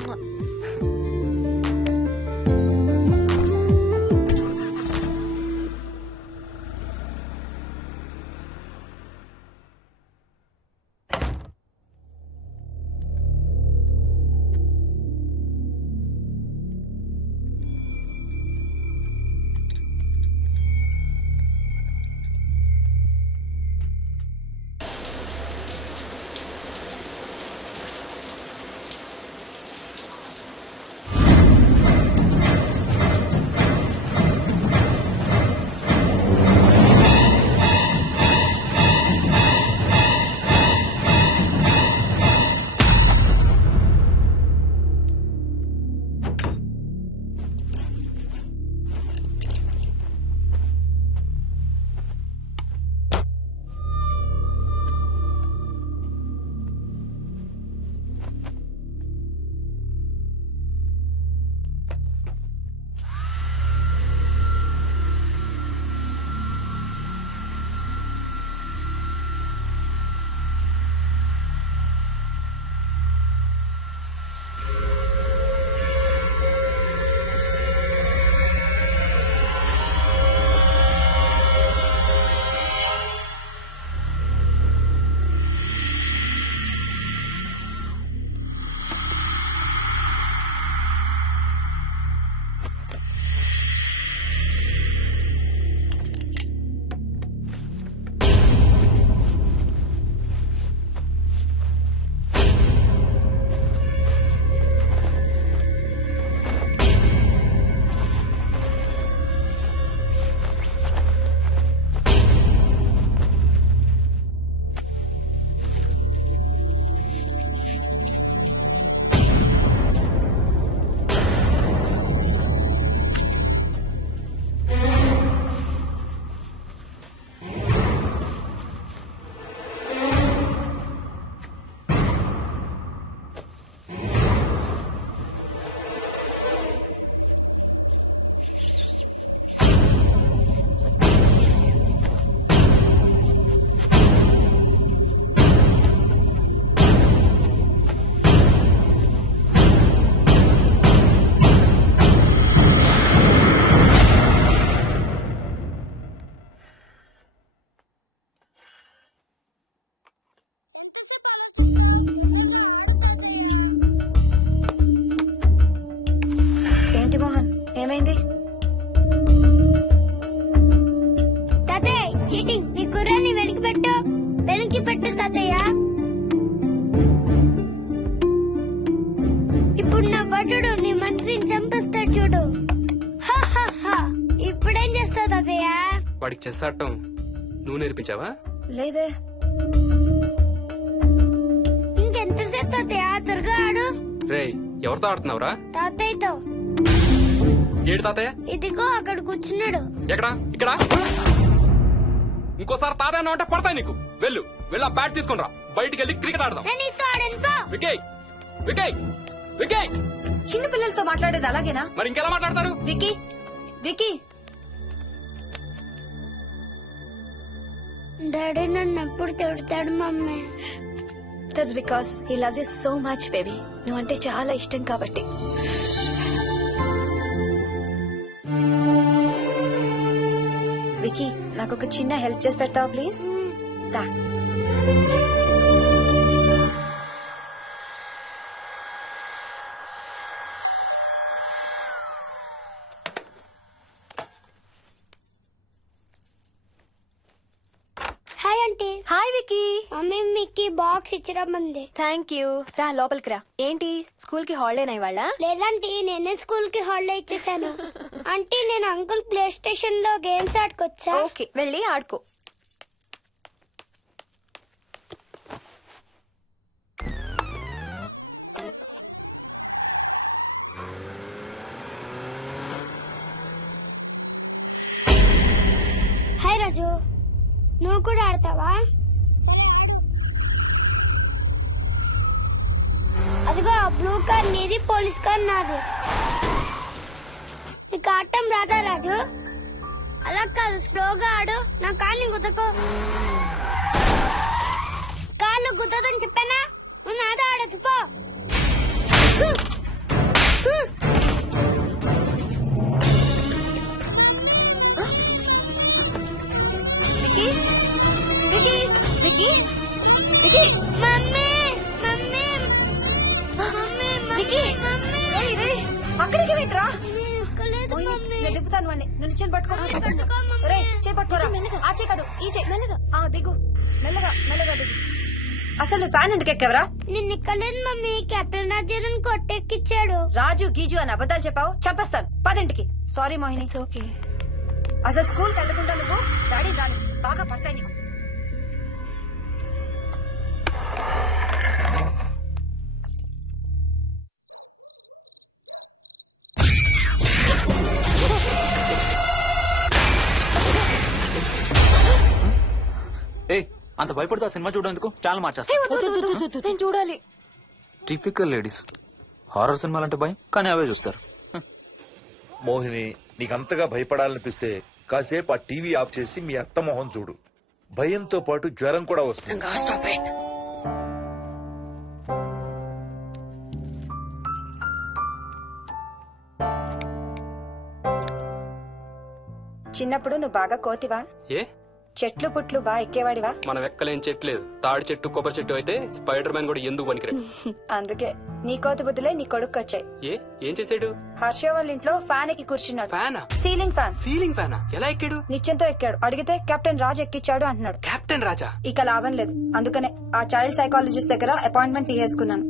ఏమైంది? తాతయ్య చీటింగ్, నీ కుర్రాన్ని వెనక్కి పెట్టు, వెనక్కి పెట్టు తాతయ్య. ఇప్పుడు నా భటుడు నీ మంత్రిని చంపేస్తాడు చూడు. హా, హా, హా. ఇప్పుడేం చేస్తావు తాతయ్య? వాడికి చెస్ ఆడటం నువ్వు నేర్పించావా? లేదే. ఇంకెంతసేపు తాతయ్య? త్వరగా ఆడు. రేయ్, ఎవరితో ఆడుతున్నావురా? తాతయ్యతో. ఏడు తాతయ్య? ఇదిగో అక్కడ కూర్చున్నాడు. ఎక్కడా? ఇక్కడ. ఇంకోసారి తాతయ్య అంటే పడతాయి నీకు. వెళ్ళు, వెళ్ళి ఆ బ్యాట్ తీసుకుని రా, బయటికి వెళ్ళి క్రికెట్ ఆడదాం. నేను నీతో వెళ్ళిపో. వికీ వికీ వికీ చిన్న పిల్లలతో మాట్లాడేది అలాగేనా? మరి ఇంకెలా మాట్లాడతారు? వికీ వికీ డాడీ నన్ను ఎప్పుడు తిడతాడు mummy. That's because he loves you so much baby. నువ్వంటే చాలా ఇష్టం కాబట్టి. వికీ నాకు ఒక చిన్న హెల్ప్ చేసి పెడతావా ప్లీజ్? దా. Hi aunty. Hi Vicky. Mummy మీకు బాక్స్ ఇచ్చిరమ్మంది. Thank you. రా లోపలికి రా. ఏంటి స్కూల్ కి హాలిడేనా ఇవాళ? లేదంటే నేనే స్కూల్ కి హాలిడే ఇచ్చేసాను. అంటే నేను అంకుల్ ప్లే స్టేషన్ లో గేమ్స్ ఆడుకోవచ్చా? ఓకే వెళ్ళి ఆడుకో. హాయ్ రాజు, నువ్వు కూడా ఆడతావా? అదిగో బ్లూ కార్ నీది, పోలీస్ కార్ నాది. నీకు ఆడటం రాదా రాజు? అలా కాదు, స్లోగా ఆడు. నా కాళ్ళు గుద్దకు. కాళ్ళు గుద్దదని చెప్పానా? నువ్వు నాతో ఆడచ్చు పో. Vicky Vicky Vicky Vicky mummy mummy mummy Vicky అక్కడికి వింటరా? మమ్మీ నేను దింపుతాను వాడిని. నువ్వు నిచ్చెన పట్టుకో. పట్టుకో మమ్మీ. రే చేయి పట్టుకోరా. మెల్లగా. ఆ చేయి కాదు, ఈ చేయి. మెల్లగా. దిగు. మెల్లగా మెల్లగా దిగు. అసలు ఫ్యాన్ ఎందుకు ఎక్కేవరా? నేను ఇక్కలేదు మమ్మీ. కెప్టెన్ రాజేంద్రన్ కొట్టెక్కిచ్చాడు. రాజు గీజు అని అబద్ధాలు చెప్పావు, చంపేస్తాను. పదింటికి. సారీ మోహిని. It's okay. అసలు స్కూల్కి వెళ్ళకుండా నువ్వు డాడీ రాని బాగా పడతాయి నీకు. ఏ అంత భయపడుతూ ఆ సినిమా చూడేందుకు ఛానల్ హే, మార్చేస్తా. వద్దు, వద్దు, వద్దు, వద్దు. నేను చూడాలి. Typical ladies. హారర్ సినిమాలంటే భయం, కానీ అవే చూస్తారు. మోహిని, నీకంతగా భయపడాలనిపిస్తే కాసేపు ఆ టీవీ ఆఫ్ చేసి మీ అత్త మొహం చూడు. భయంతో పాటు జ్వరం కూడా వస్తుంది. చిన్నప్పుడు నువ్వు బాగా కోతివా? ఏ చెట్లు పుట్లు బాగా ఎక్కేవాడివా? మనం ఎక్కలేం చెట్లేదు. తాడి చెట్టు కొబ్బరి చెట్టు అయితే స్పైడర్ మ్యాన్ కూడా ఎందుకు పనికిరా. అందుకే నీ కోతి బుద్ధులే నీ కొడుకు వచ్చాయి. ఏం చేసాడు? హర్ష వాళ్ళ ఇంట్లో ఫ్యాన్ ఎక్కి కూర్చున్నాడు. ఫ్యానా? Ceiling fan. సీలింగ్ ఫ్యానా? ఎలా ఎక్కాడు? నిత్యంతో ఎక్కాడు. అడిగితే కెప్టెన్ రాజు ఎక్కిచ్చాడు అంటున్నాడు. కెప్టెన్ రాజా? ఇక లాభం లేదు. అందుకనే ఆ చైల్డ్ సైకాలజిస్ట్ దగ్గర అపాయింట్మెంట్ తీసుకున్నాను.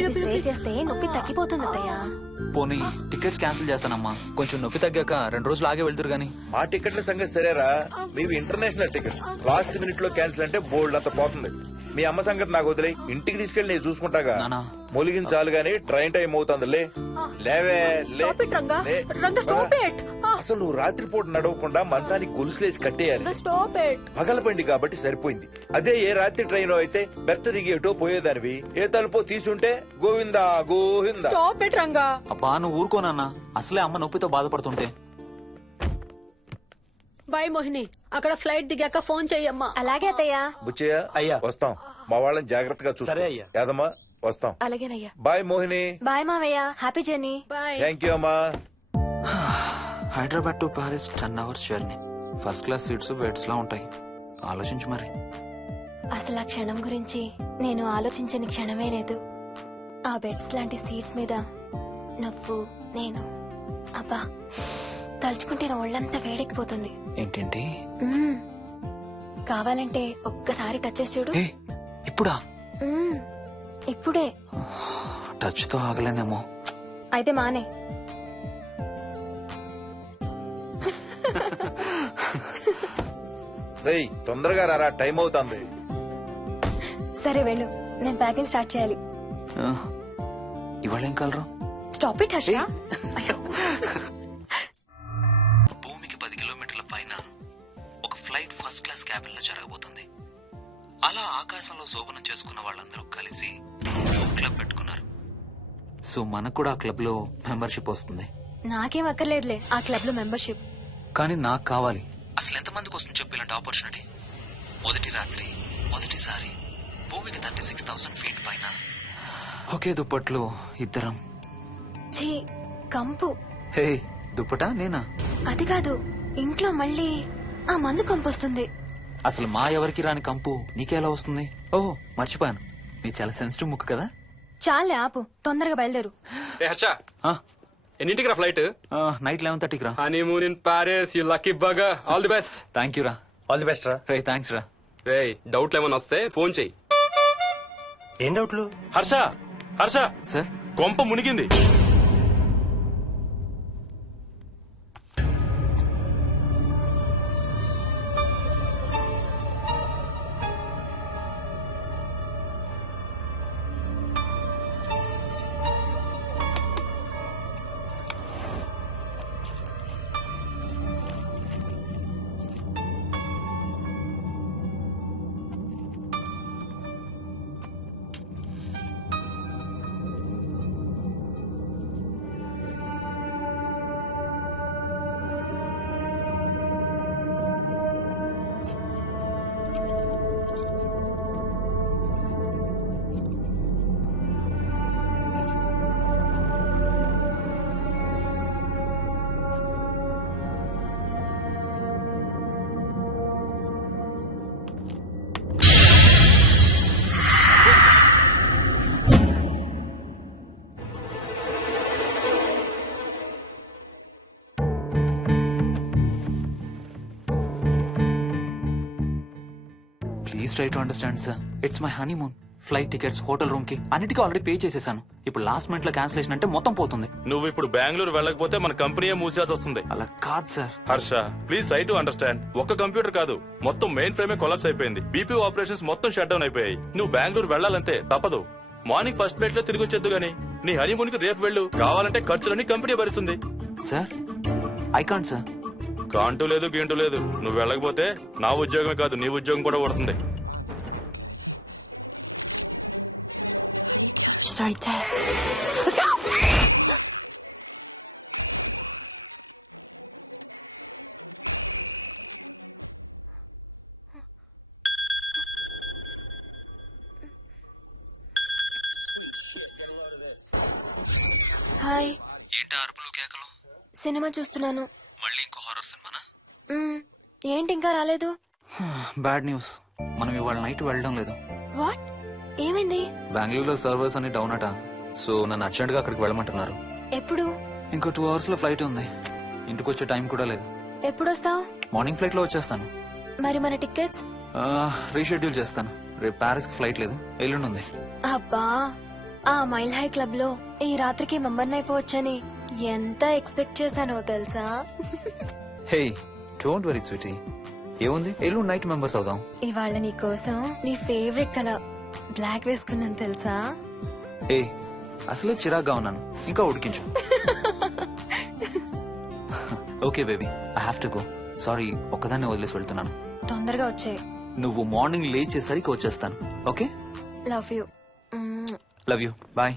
ఇది స్ప్రే చేస్తే నొప్పి తగ్గిపోతుంది అత్తయ్య. పోనీ టికెట్స్ క్యాన్సిల్ చేస్తానమ్మా. కొంచెం నొప్పి తగ్గాక 2 రోజులు ఆగే వెళ్తురు గానీ. మా టికెట్ల సంగతి సరేరా, మీవి ఇంటర్నేషనల్ టికెట్స్. లాస్ట్ మినిట్ లో క్యాన్సిల్ అంటే బోల్డ్ అంత పోతుంది. మీ అమ్మ సంగతి నాకు వదిలే, ఇంటికి తీసుకెళ్ళి నేను చూసుకుంటాగా. నానా. మొలిగిన చాలు గానీ ట్రైన్ టైం అవుతుంది. లేవే లే. లే. అసలు నువ్వు రాత్రిపూట నడవకుండా మంచానికి గొలుసులేసి కట్టేయాలి. పగలబండి కాబట్టి సరిపోయింది. అదే ఏ రాత్రి ట్రైన్ అయితే బెర్త దిగి ఎటో పోయేదానివి. ఏ తలుపో తీసుంటే గోవిందా గోవిందా. అబ్బా నువ్వు ఊరుకోనన్నా, అసలే అమ్మ నొప్పితో బాధపడుతుంటే. బాయ్ మోహిని, అక్కడ ఫ్లైట్ దిగాక ఫోన్ చెయ్యమ్మా. అలాగే అత్తయ్య. బుచ్చయ్య అయ్యా. వస్తాం. మా వాళ్ళని జాగ్రత్తగా చూసుకో. సరే అయ్యా. యాదమ్మా వస్తాం. అలాగేనయ్యా. బాయ్ మోహిని. బాయ్ మావయ్య, happy journey. Bye. Thank you అమ్మా. Hyderabad to Paris 10 hours journey. First class seats beds లా ఉంటాయి. ఆలోచించు మరి. అసలు ఆ క్షణం గురించి నేను ఆలోచించని క్షణమే లేదు. ఆ బెడ్స్ లాంటి సీట్స్ మీద నువ్వు నేను, అబ్బా తలుచుకుంటే నా ఒళ్ళంతా వేడెక్కిపోతుంది. ఏంటేంటి? మ్మ్. కావాలంటే ఒక్కసారి టచ్ చేసి చూడు. ఏ ఇప్పుడా? మ్మ్. ఇప్పుడే. టచ్ తో ఆగలేనేమో. అయితే మానే. రేయ్ తొందరగా రారా, టైం అవుతుంది. సరే వెళ్ళు, నేను ప్యాకింగ్ స్టార్ట్ చేయాలి. ఆ, ఇవాళ ఏం కలరు? Stop it Harsha. భూమికి 10 కిలోమీటర్ల పైన ఒక ఫ్లైట్ ఫస్ట్ క్లాస్ క్యాబిన్ లో జరగబోతుంది. అలా ఆకాశంలో శోభనం చేసుకున్న వాళ్ళందరూ కలిసి ఒక క్లబ్ పెట్టుకున్నారు. సో మనకు కూడా ఆ క్లబ్ లో మెంబర్షిప్ వస్తుంది. నాకేం అక్కర్లేదులే ఆ క్లబ్ లో మెంబర్షిప్. కానీ నాకు కావాలి. అసలు ఎంతమందికి వస్తుంది చెప్పు ఇలాంటి ఆపర్చునిటీ? మొదటి రాత్రి మొదటిసారి భూమికి 36,000 feet పైన ఒకే దుప్పట్లో ఇద్దరం. ఛీ, కంపు. హే దుప్పటా నేనా? అది కాదు, ఇంట్లో మళ్ళీ ఆ మందు కంపొస్తుంది. అసలు మా ఎవరికి రాని కంపు నీకెలా వస్తుంది? ఓహో మర్చిపోయాను, నీ చాలా సెన్సిటివ్ ముక్కు కదా. చాలే ఆపు, తొందరగా బయలుదేరు. ఏ హర్ష, ఆ, ఎన్నింటికి రా ఫ్లైట్? నైట్ 11:30కి రా. Honeymoon in Paris, you lucky bugger. All the best. Thank you రా. ఆల్ ది బెస్ట్ రా. రే థ్యాంక్స్ రా. రే డౌట్లు ఏమైనా వస్తే ఫోన్ చెయ్యి. ఏం డౌట్లు? హర్ష హర్ష, సార్ కొంప మునిగింది. Please try to understand sir. It's my honeymoon. Flight tickets, hotel room కి అన్నిటికీ ఆల్రెడీ పే చేసేసాను. ఇప్పుడు లాస్ట్ మినిట్ లో క్యాన్సిలేషన్ అంటే మొత్తం పోతుంది. నువ్వు ఇప్పుడు బెంగళూరు వెళ్ళకపోతే మన కంపెనీయే మూసేయాల్సి వస్తుంది. అలా కాదు sir. Harsha please try to understand. ఒక్క కంప్యూటర్ కాదు, మొత్తం మెయిన్ ఫ్రేమే కొలాప్స్ అయిపోయింది. బీపీ ఆపరేషన్స్ మొత్తం షట్ డౌన్ అయిపోయాయి. నువ్వు బెంగళూరు వెళ్ళాలంటే తప్పదు. మార్నింగ్ ఫస్ట్ ఫ్లైట్ లో తిరిగి వచ్చేద్దు గానీ నీ హనీమూన్ కి రేపు వెళ్ళు. కావాలంటే ఖర్చులన్నీ కంపెనీ భరిస్తుంది. Sir I can't sir. కాంటూ లేదు గీంటూ లేదు. నువ్వు వెళ్ళకపోతే నా ఉద్యోగమే కాదు నీ ఉద్యోగం కూడా పడుతుంది. హాయ్. ఏంటి అరుపులు కేకలు? సినిమా చూస్తున్నాను. మళ్ళీ ఇంకో హారర్ సినిమానా? మ్మ్. ఏంటి ఇంకా రాలేదు? బ్యాడ్ న్యూస్, మనం ఇవాళ నైట్ వెళ్ళడం లేదు. వాట్? ఏమైంది? బెంగళూరులో సర్వర్స్ అన్ని డౌన్ అట. సో నన్ను అర్జెంట్ గా అక్కడికి వెళ్ళమంటున్నారు. ఎప్పుడు? ఇంకో 2 hours లో ఫ్లైట్ ఉంది. ఇంటికి వచ్చే టైం కూడా లేదు. ఎప్పుడు వస్తావు? మార్నింగ్ ఫ్లైట్ లో వచ్చేస్తాను. మరి మన టికెట్స్? రీషెడ్యూల్ చేస్తాను. రేపు ప్యారిస్ కి ఫ్లైట్ లేదు, ఎల్లుండి ఉంది. అబ్బా, ఆ మైల్ హై క్లబ్ లో ఈ రాత్రికి మెంబర్ని అయిపోవచ్చని ఎంత ఎక్స్పెక్ట్ చేశానో తెలుసా? హే డోంట్ వరీ స్వీటీ, ఏముంది ఎల్లు నైట్ మెంబర్స్ అవుదాం. ఇవాళ నీ కోసం నీ ఫేవరెట్ కలర్ బ్లాక్ వేసుకున్నాను తెలుసా? ఏ అసలే చిరాగ్గా ఉన్నాను, ఇంకా ఉడికించు. Okay baby, I have to go. Sorry, ఒక్కదాన్ని వదిలేసి వెళ్తున్నాను. తొందరగా వచ్చే. నువ్వు మార్నింగ్ లేచేసరికి వచ్చేస్తాను. Okay, love you. Love you, bye.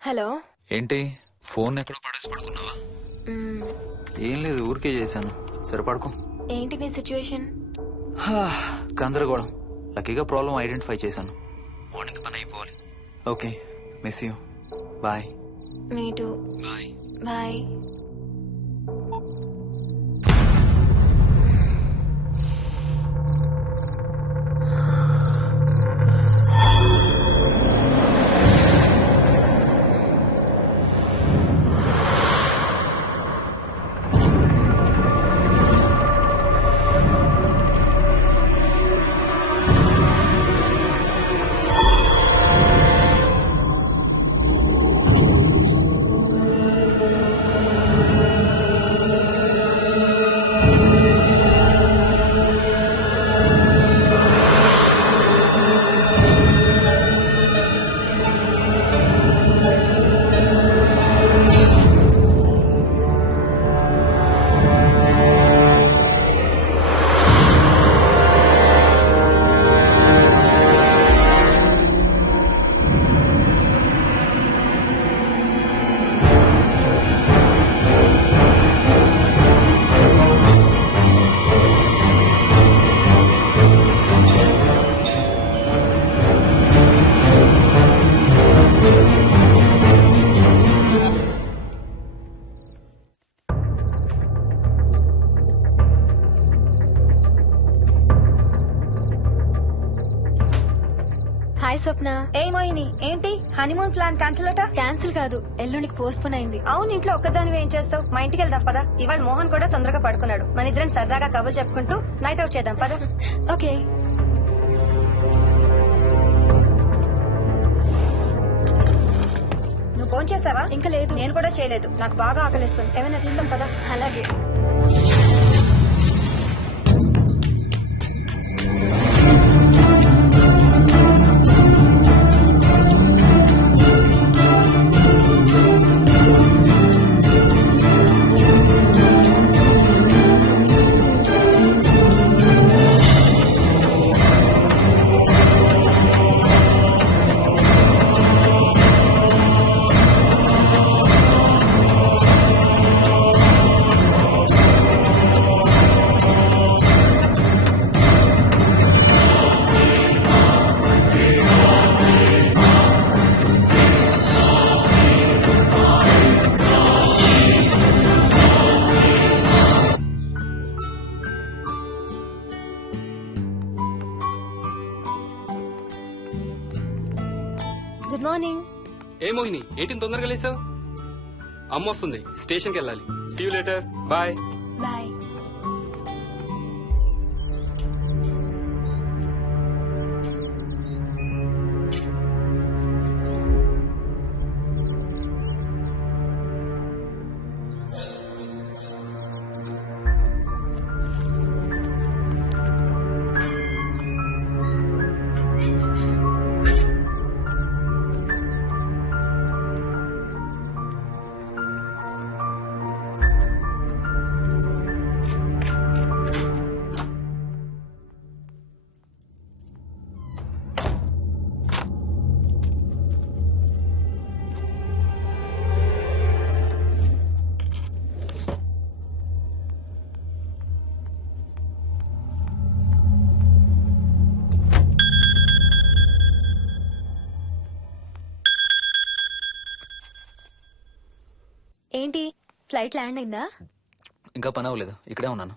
Hello. ఏంటి ఫోన్ ఎక్కడో పడేసి పడుకున్నావా? ఏం లేదు, ఊరికే చేశాను. సరే పడుకో. ఏంటి నీ సిచ్యువేషన్? గందరగోళం. లక్కీగా ప్రాబ్లం ఐడెంటిఫై చేశాను. మార్నింగ్ పని అయిపోవాలి. Okay, miss you. Bye. Me too. Bye. Bye. Swapna. ఏ మోయిని ఏంటి హనీమూన్ ప్లాన్ క్యాన్సిల్ అట? క్యాన్సిల్ కాదు, ఎల్లుండికి పోస్ట్ పోన్ అయింది. అవును, ఇంట్లో ఒక్కదానివి ఏం చేస్తావు? మా ఇంటికి వెళ్దాం పదా. ఇవాళ మోహన్ కూడా తొందరగా పడుకున్నాడు. మన ఇద్దరం సరదాగా కబుర్లు చెప్పుకుంటూ నైట్ అవుట్ చేద్దాం పదా. ఓకే. నువ్వు ఫోన్ చేసావా? ఇంకా లేదు. నేను కూడా చేయలేదు. నాకు బాగా ఆకలిస్తుంది. ఏమైనా తిందాం పదా. అలాగే. Good morning. ఏ మోహిని, ఏంటి ఇంత తొందరగా లేసావు? అమ్మ వస్తుంది, స్టేషన్కి వెళ్ళాలి. See you later. Bye. Bye. ఏంటి, ఫ్లైట్ ల్యాండ్ అయిందా? ఇంకా పని అవ్వలేదు, ఇక్కడే ఉన్నాను.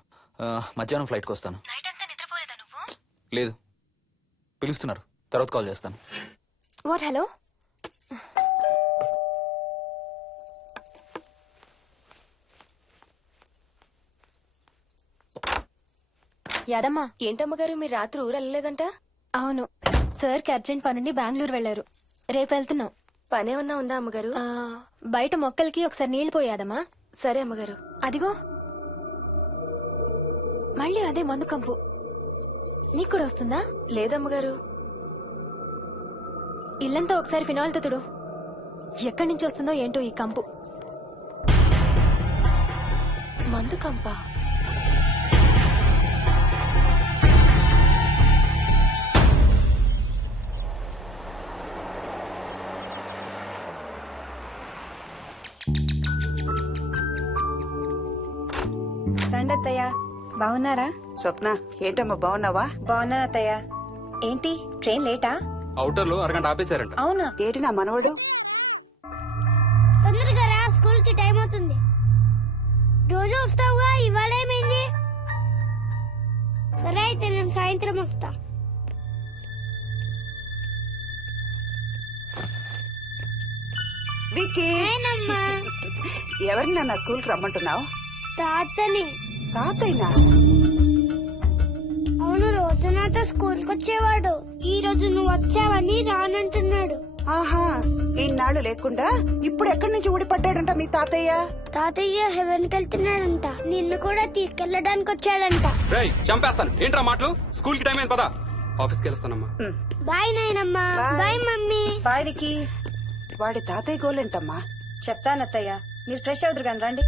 మధ్యాహ్నం ఫ్లైట్కి వస్తాను. నైట్ అంతా నిద్రపోలేదా నువ్వు? లేదు, పిలుస్తున్నారు, తర్వాత కాల్ చేస్తాను. వాట్? హలో. యాదమ్మా. ఏంటమ్మగారు మీరు రాత్రి ఊరు వెళ్ళలేదంట? అవును, సార్కి అర్జెంట్ పనుండి బెంగళూరు వెళ్లారు. రేపు వెళ్తున్నాం. పనేమన్నా ఉందా అమ్మగారు? బయట మొక్కలకి ఒకసారి నీళ్లు పోయాదమ్మా. సరే అమ్మగారు. అదిగో మళ్ళీ అదే మందు కంపు. నీకు కూడా వస్తుందా? లేదమ్మగారు. ఇల్లంతా ఒకసారి ఫినాయిల్తో తుడు. ఎక్కడి నుంచి వస్తుందో ఏంటో ఈ కంపు. మందు కంపా? రండి అత్తయ్య. బాగున్నారా? స్వప్న, ఏంటమ్మా బాగున్నావా? బాగున్నాను అత్తయ్య. ఏంటి ట్రైన్ లేటా? అవుటర్ లో అరగంట ఆపేశారంట. అవునా? ఏంటి నా మనవడు? తొందరగా రా, స్కూల్ కి టైం అవుతుంది. రోజు వస్తావుగా, ఇవాళ ఏమైంది? సరే అయితే నేను సాయంత్రం వస్తా. విక్కీ, నేనమ్మా. ఎవరిని నా స్కూల్ కి రమ్మంటున్నావు? తాతని. తాతయ్యనా? అవును, రోజు నాతో స్కూల్ కి వచ్చేవాడు. ఈ రోజు నువ్వు వచ్చావని రానంటున్నాడు. ఆహా, ఇన్నాళ్ళు లేకుండా ఇప్పుడు ఎక్కడి నుంచి ఊడిపడ్డాడంట మీ తాతయ్య? తాతయ్య హెవెన్ కి వెళ్తున్నాడంట. నిన్ను కూడా తీసుకెళ్లడానికి వచ్చాడంట. రేయ్, చంపేస్తాను. ఏంట్రా మాటలు? స్కూల్ కి టైం అయింది, పదా. ఆఫీస్కి వెళ్తానమ్మా. బాయ్ నాయనమ్మా. Bye mummy. Bye Vicky. వాడి తాతయ్య గోలేంటమ్మా? చెప్తానత్తయ్య, మీరు ఫ్రెష్ అవుతురు కానీ రండి.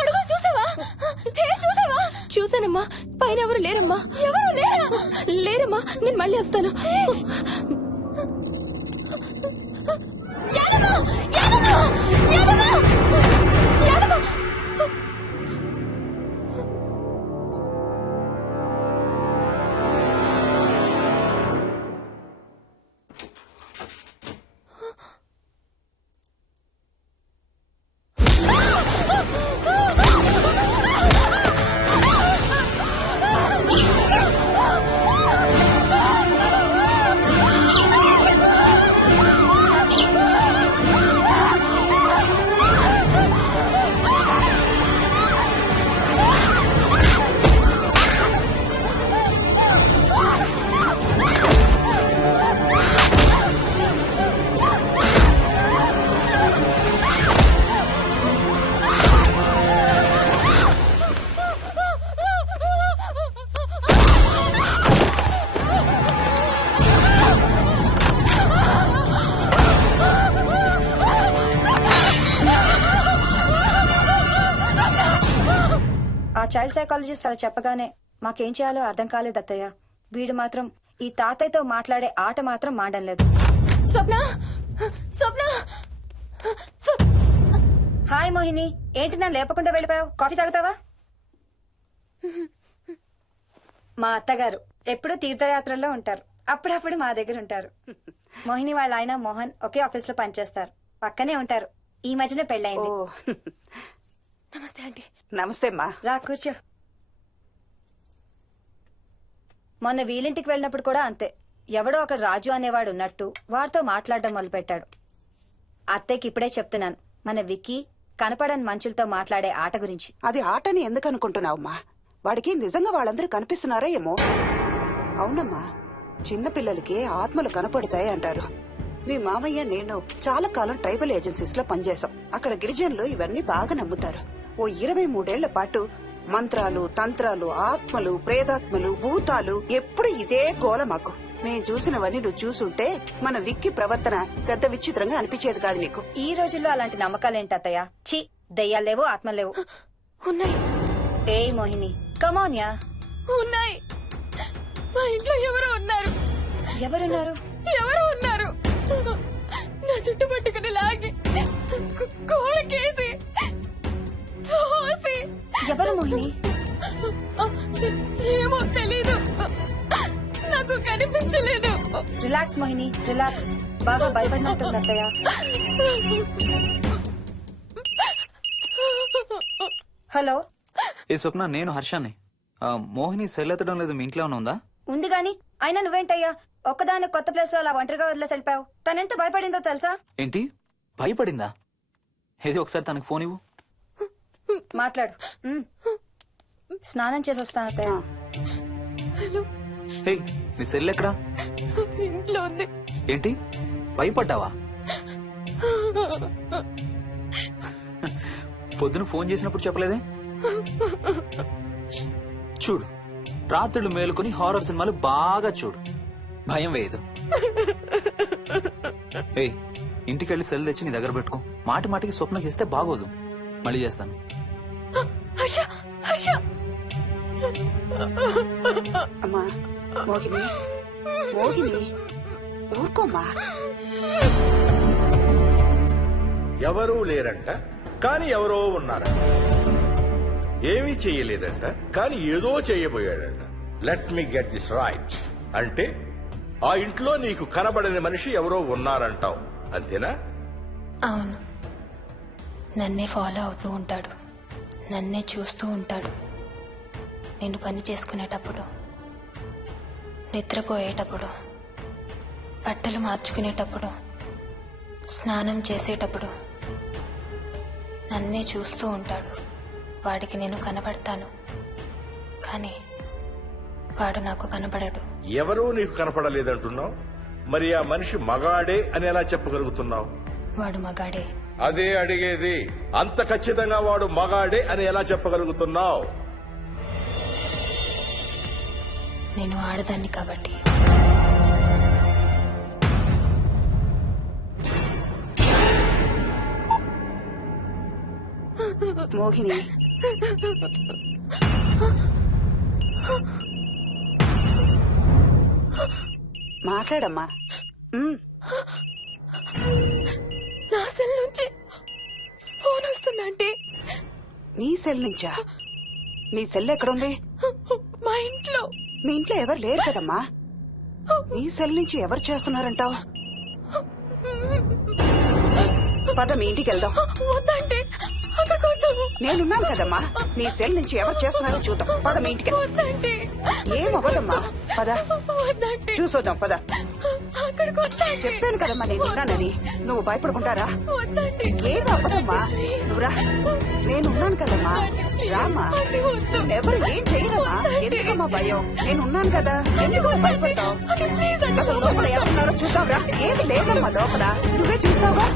అడుగు చూసావా చూసావా? చూసానమ్మా. పైన ఎవరు లేరమ్మా. ఎవరు లేరా? లేరమ్మా. నేను మళ్ళీ వస్తాను. యాదమ్మ! యాదమ్మ! యాదమ్మ! యాదమ్మ! ఆ చైల్డ్ సైకాలజిస్ట్ అలా చెప్పగానే మాకేం చేయాలో అర్థం కాలేదు అత్తయ్య. వీడు మాత్రం ఈ తాతయ్యతో మాట్లాడే ఆట మాత్రం మాడడం లేదు. స్వప్న! స్వప్న! హాయ్ మోహిని, ఏంటి నన్ను లేపకుండా వెళ్ళిపోయావు? కాఫీ తాగుతావా? మా అత్తగారు ఎప్పుడు తీర్థయాత్రల్లో ఉంటారు, అప్పుడప్పుడు మా దగ్గర ఉంటారు. మోహిని వాళ్ళ ఆయన మోహన్ ఒకే ఆఫీస్ లో పనిచేస్తారు, పక్కనే ఉంటారు. ఈ మధ్యన పెళ్ళైంది. నమస్తే ఆంటీ. నమస్తే అమ్మా. రా కూర్చో. మొన్న వీలింటికి వెళ్ళినప్పుడు కూడా అంతే. ఎవడో ఒక రాజు అనేవాడు ఉన్నట్టు వాడితో మాట్లాడడం మొదలుపెట్టాడు. అత్తయ్యకి ఇప్పుడే చెప్తున్నాను, మన విక్కీ కనపడని మనుషులతో మాట్లాడే ఆట గురించి. అది ఆటని ఎందుకు అనుకుంటున్నావమ్మా? వాడికి నిజంగా వాళ్ళందరూ కనిపిస్తున్నారా ఏమో. అవునమ్మా, చిన్నపిల్లలకి ఆత్మలు కనపడతాయి అంటారు. మీ మామయ్య నేను చాలా కాలం ట్రైబల్ ఏజెన్సీస్ లో పనిచేశాం. అక్కడ గిరిజనులు ఇవన్నీ బాగా నమ్ముతారు. ఓ 23 ఏళ్ల పాటు మంత్రాలు, తంత్రాలు, ఆత్మలు, ప్రేతాత్మలు, భూతాలు, ఎప్పుడు ఇదే గోల మాకు. మేం చూసినవన్నీ నువ్వు చూసుంటే మన విక్కి ప్రవర్తన పెద్ద విచిత్రంగా అనిపించేది కాదు నీకు. ఈ రోజుల్లో అలాంటి నమ్మకాలేంటి అత్తయ్య? ఛీ, దెయ్యాలేవు, ఆత్మలేవు. ఉన్నాయి. ఏ మోహిని, కమోన్యా. ఉన్నాయి. మా ఇంట్లో ఎవరో ఉన్నారు. ఎవరున్నారు? ఎవరో ఉన్నారు. నా చుట్టు పట్టుకుని లాగి కోళ్ళకేసి తోసి. ఎవరు మోహిని? ఏమో తెలీదు, నాకు కనిపించలేదు. Relax Mohini, relax. బాగా భయపడినట్టుంది అత్తయ్య. హలో. ఏ స్వప్న, నేను హర్షాన్ని. మోహిని సెల్ ఎత్తడం లేదు, మీ ఇంట్లో ఉందా? ఉంది గాని అయినా నువ్వేంటయ్యా ఒక్కదాని కొత్త ప్లేస్ లో అలా ఒంటరిగా వదిలేసి వెళ్ళిపోయావు? తనెంత భయపడిందో తెలుసా? ఏంటి, భయపడిందా? ఏది ఒకసారి తనకు ఫోన్ ఇవ్వు. మాట్లాడు. స్నానం చేసి వస్తాను అత్తయ్య. హే, నీ సెల్ ఎక్కడా? ఇంట్లో ఉంది. ఏంటి, భయపడ్డావా? పొద్దున ఫోన్ చేసినప్పుడు చెప్పలేదే? చూడు, రాత్రులు మేలుకొని హారర్ సినిమాలు బాగా చూడు, భయం వేయదు. ఏయ్, ఇంటికెళ్ళి సెల్ తెచ్చి నీ దగ్గర పెట్టుకో. మాటి మాటికి స్వప్నం చేస్తే బాగోదు. మళ్ళీ చేస్తాను. అమ్మా మోహిని, మోహిని ఊరుకోమ్మా. ఎవరూ లేరంట, కానీ ఎవరో ఉన్నారంట. ఏమీ చెయ్యలేదంట, కానీ ఏదో చెయ్యబోయాడంట. Let me get this right. అంటే ఆ ఇంట్లో నీకు కనబడని మనిషి ఎవరో ఉన్నారంటావు, అంతేనా? అవును, నన్నే ఫాలో అవుతూ ఉంటాడు, నన్నే చూస్తూ ఉంటాడు. నేను పని చేసుకునేటప్పుడు, నిద్రపోయేటప్పుడు, బట్టలు మార్చుకునేటప్పుడు, స్నానం చేసేటప్పుడు నన్నే చూస్తూ ఉంటాడు. వాడికి నేను కనపడతాను, కానీ వాడు నాకు కనపడడు. ఎవరూ నీకు కనపడలేదంటున్నావు, మరి ఆ మనిషి మగాడే అని ఎలా చెప్పగలుగుతున్నావు? వాడు మగాడే. అదే అడిగేది, అంత ఖచ్చితంగా వాడు మగాడే అని ఎలా చెప్పగలుగుతున్నావు? నేను ఆడదాన్ని కాబట్టి. మోహిని మాట్లాడమ్మా. నా సెల్ నుంచి ఫోన్ వస్తుందంటే. నీ సెల్ నుంచా? నీ సెల్ ఎక్కడుంది? మా ఇంట్లో. మీ ఇంట్లో ఎవరు లేరు కదమ్మా. నీ సెల్ నుంచి ఎవరు చేస్తున్నారంటావు? పద మీ ఇంటికి వెళ్దాం. వద్దంటే అక్కడికి వద్దాము. నేనున్నాను కదమ్మా. నీ సెల్ నుంచి ఎవరు చేస్తున్నారో చూద్దాం. పద మీ ఇంటికి. వద్దంటే ఏమవ్వదమ్మా. పద వద్దంటే చూసొద్దాం. పద. అక్కడికి వద్దంటే. చెప్పాను కదమ్మా నేనున్నానని. నువ్వు భయపడుకుంటారా? వద్దంటే. ఏమి అవ్వదమ్మా. నువ్వురా. నేనున్నాను కదమ్మా. రామా. ఎవరు ఏం చేయరమ్మా. ఎందుకమ్మా భయం? నేనున్నాను కదా. ఎందుకు భయపడతావు? అసలు లోపల ఎవరున్నారో చూద్దాంరా. ఏమి లేదమ్మా లోపల. నువ్వే చూస్తావా?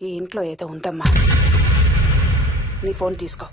ఈ ఇంట్లో ఏదో ఉందమ్మా. నీ ఫోన్ తీసుకో.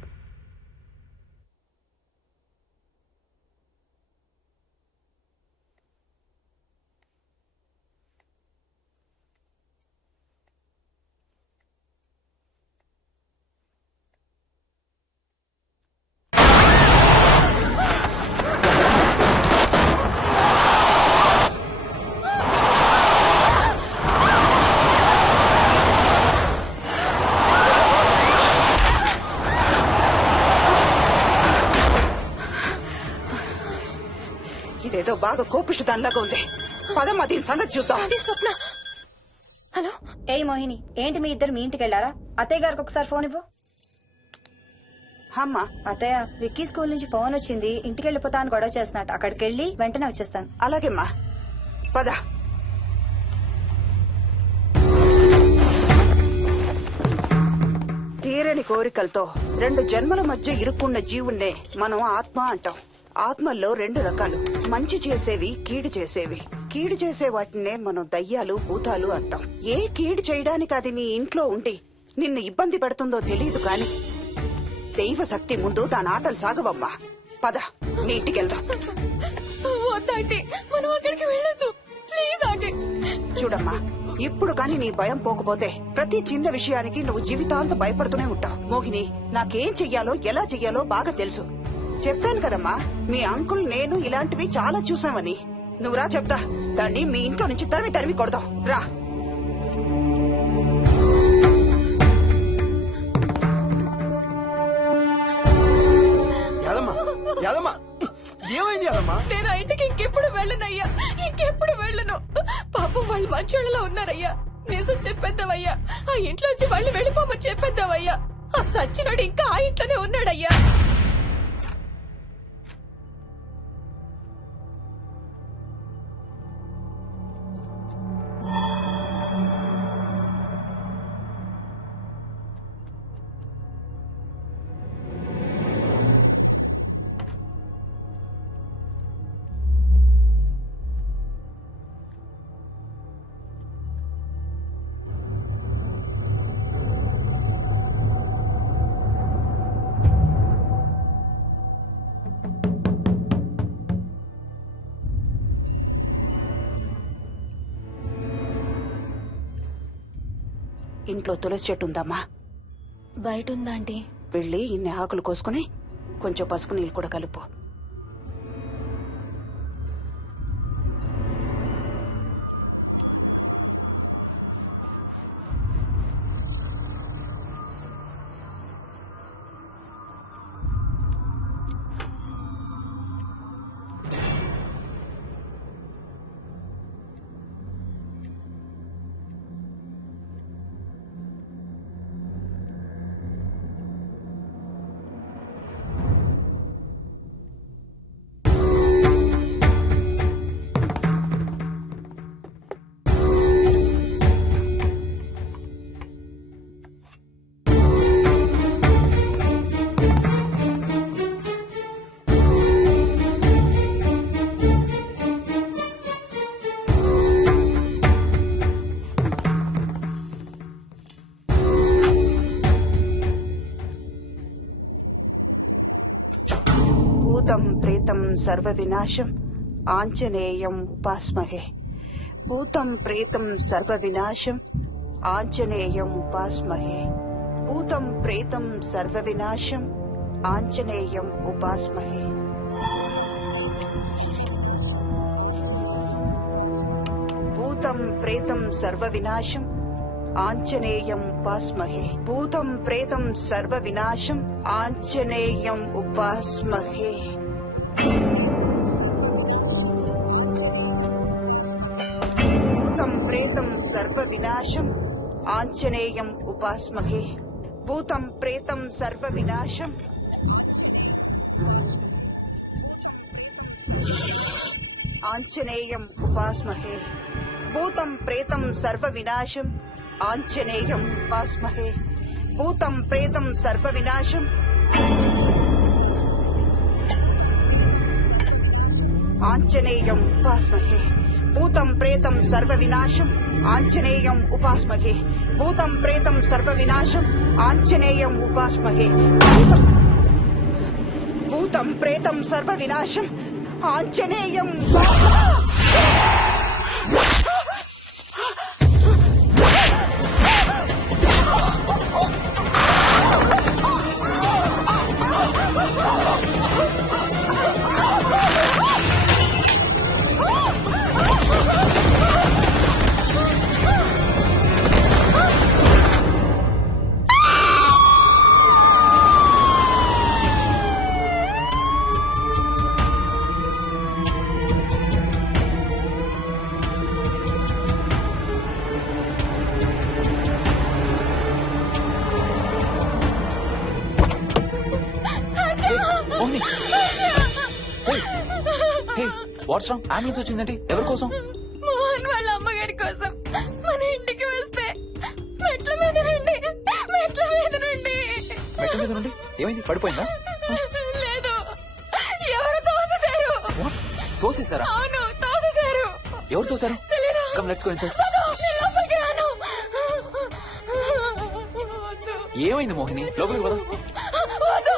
ఇదేదో బాగా కోపిష్టి దానిలాగా ఉంది. పదమ్మా దీని సంగతి చూద్దాం. స్వప్న. హలో. ఏయ్ మోహిని, ఏంటి మీ ఇద్దరు మీ ఇంటికి వెళ్ళారా? అత్తయ్య గారికి ఒకసారి ఫోన్ ఇవ్వు. అమ్మా. అత్తయ్య, విక్కీ స్కూల్ నుంచి ఫోన్ వచ్చింది. ఇంటికి వెళ్ళిపోతా అని గొడవ చేస్తున్నట్టు. అక్కడికి వెళ్ళి వెంటనే వచ్చేస్తాను. అలాగేమ్మా. పద. తీరని కోరికలతో 2 జన్మల మధ్య ఇరుక్కున్న జీవుణ్ణే మనం ఆత్మ అంటాం. ఆత్మల్లో 2 రకాలు. మంచి చేసేవి, కీడు చేసేవి. కీడు చేసే వాటినే మనం దయ్యాలు, భూతాలు అంటాం. ఏ కీడు చేయడానికి అది నీ ఇంట్లో ఉండి నిన్ను ఇబ్బంది పెడుతుందో తెలియదు కాని దైవ శక్తి ముందు దాని ఆటలు సాగవమ్మా. పద నీ ఇంటికి వెళ్దాం. వద్దంటే మనం అక్కడికి వెళ్ళొద్దు. ప్లీజ్ అంటే. చూడమ్మా, ఇప్పుడు కాని నీ భయం పోకపోతే ప్రతి చిన్న విషయానికి నువ్వు జీవితాంతం భయపడుతూనే ఉంటావు. మోహిని, నాకేం చెయ్యాలో ఎలా చెయ్యాలో బాగా తెలుసు. చెప్పాను కదమ్మా, మీ అంకుల్ నేను ఇలాంటివి చాలా చూసామని. నువ్వు రా చెప్తా. దాన్ని మీ ఇంట్లో నుంచి తరిమి కొడదాం. రా. ఏమైంది యాదమ్మా? నేను ఆ ఇంటికి ఇంకెప్పుడు వెళ్ళనయ్యా. ఇంకెప్పుడు వెళ్ళను. పాపం వాళ్ళు మంచోళ్ళలో ఉన్నారయ్యా. నిజం చెప్పేద్దామయ్యా. ఆ ఇంట్లోంచి వాళ్ళు వెళ్ళిపోమని చెప్పేద్దామయ్యా. ఆ సచ్చినోడు ఇంకా ఆ ఇంట్లోనే ఉన్నాడయ్యా. ఇంట్లో తులసి చెట్టు ఉందమ్మా. బయట ఉందా ఆంటీ? వెళ్ళి ఇన్ని ఆకులు కోసుకుని కొంచెం పసుపు నీళ్ళు కూడా కలుపు. సర్వ వినాశం ఆంజనేయం ఉపాస్మహే. భూతం ప్రేతం సర్వ వినాశం ఆంజనేయం ఉపాస్మహే. భూతం ప్రేతం సర్వ వినాశం ఆంజనేయం ఉపాస్మహే. భూతం ప్రేతం సర్వ వినాశం ఆంజనేయం ఉపాస్మహే. భూతం ప్రేతం సర్వ వినాశం ఆంజనేయం ఉపాస్మహే. భూతం ప్రేతం సర్వ వినాశం ఆంజనేయం ఉపాస్మహే. భూతం ప్రేతం సర్వ వినాశం ఆంజనేయం ఉపాస్మహే. భూతం ప్రేతం సర్వ వినాశం ఆంజనేయం ఉపాస్మహే. భూతం ప్రేతం సర్వ వినాశం ఆంజనేయం ఉపాస్మహే. భూతం ప్రేతం సర్వ వినాశం ఆంజనేయం ఉపాస్మహే. భూతం ప్రేతం సర్వ వినాశం ఆంజనేయం ఉపాస్మహే. భూతం ప్రేతం సర్వ వినాశం ఆంజనేయం వాట్స్ రాంగ్? అంబులెన్స్ వచ్చిందండి. ఎవరి కోసం? మోహన్ వాళ్ళ అమ్మగారి కోసం. మన ఇంటికి వస్తే మెట్ల మీద నుండి మెట్ల మీద నుండి ఏమైంది? పడిపోయిందా? లేదు, ఎవరు తోసేశారు. తోసేశారా? అవును, తోసేశారు. ఎవరు తోసారు? తెలీదు. Come let's go inside. నేను లోపలికి రాను. ఏమైంది మోహిని? లోపలికి పద. వద్దు,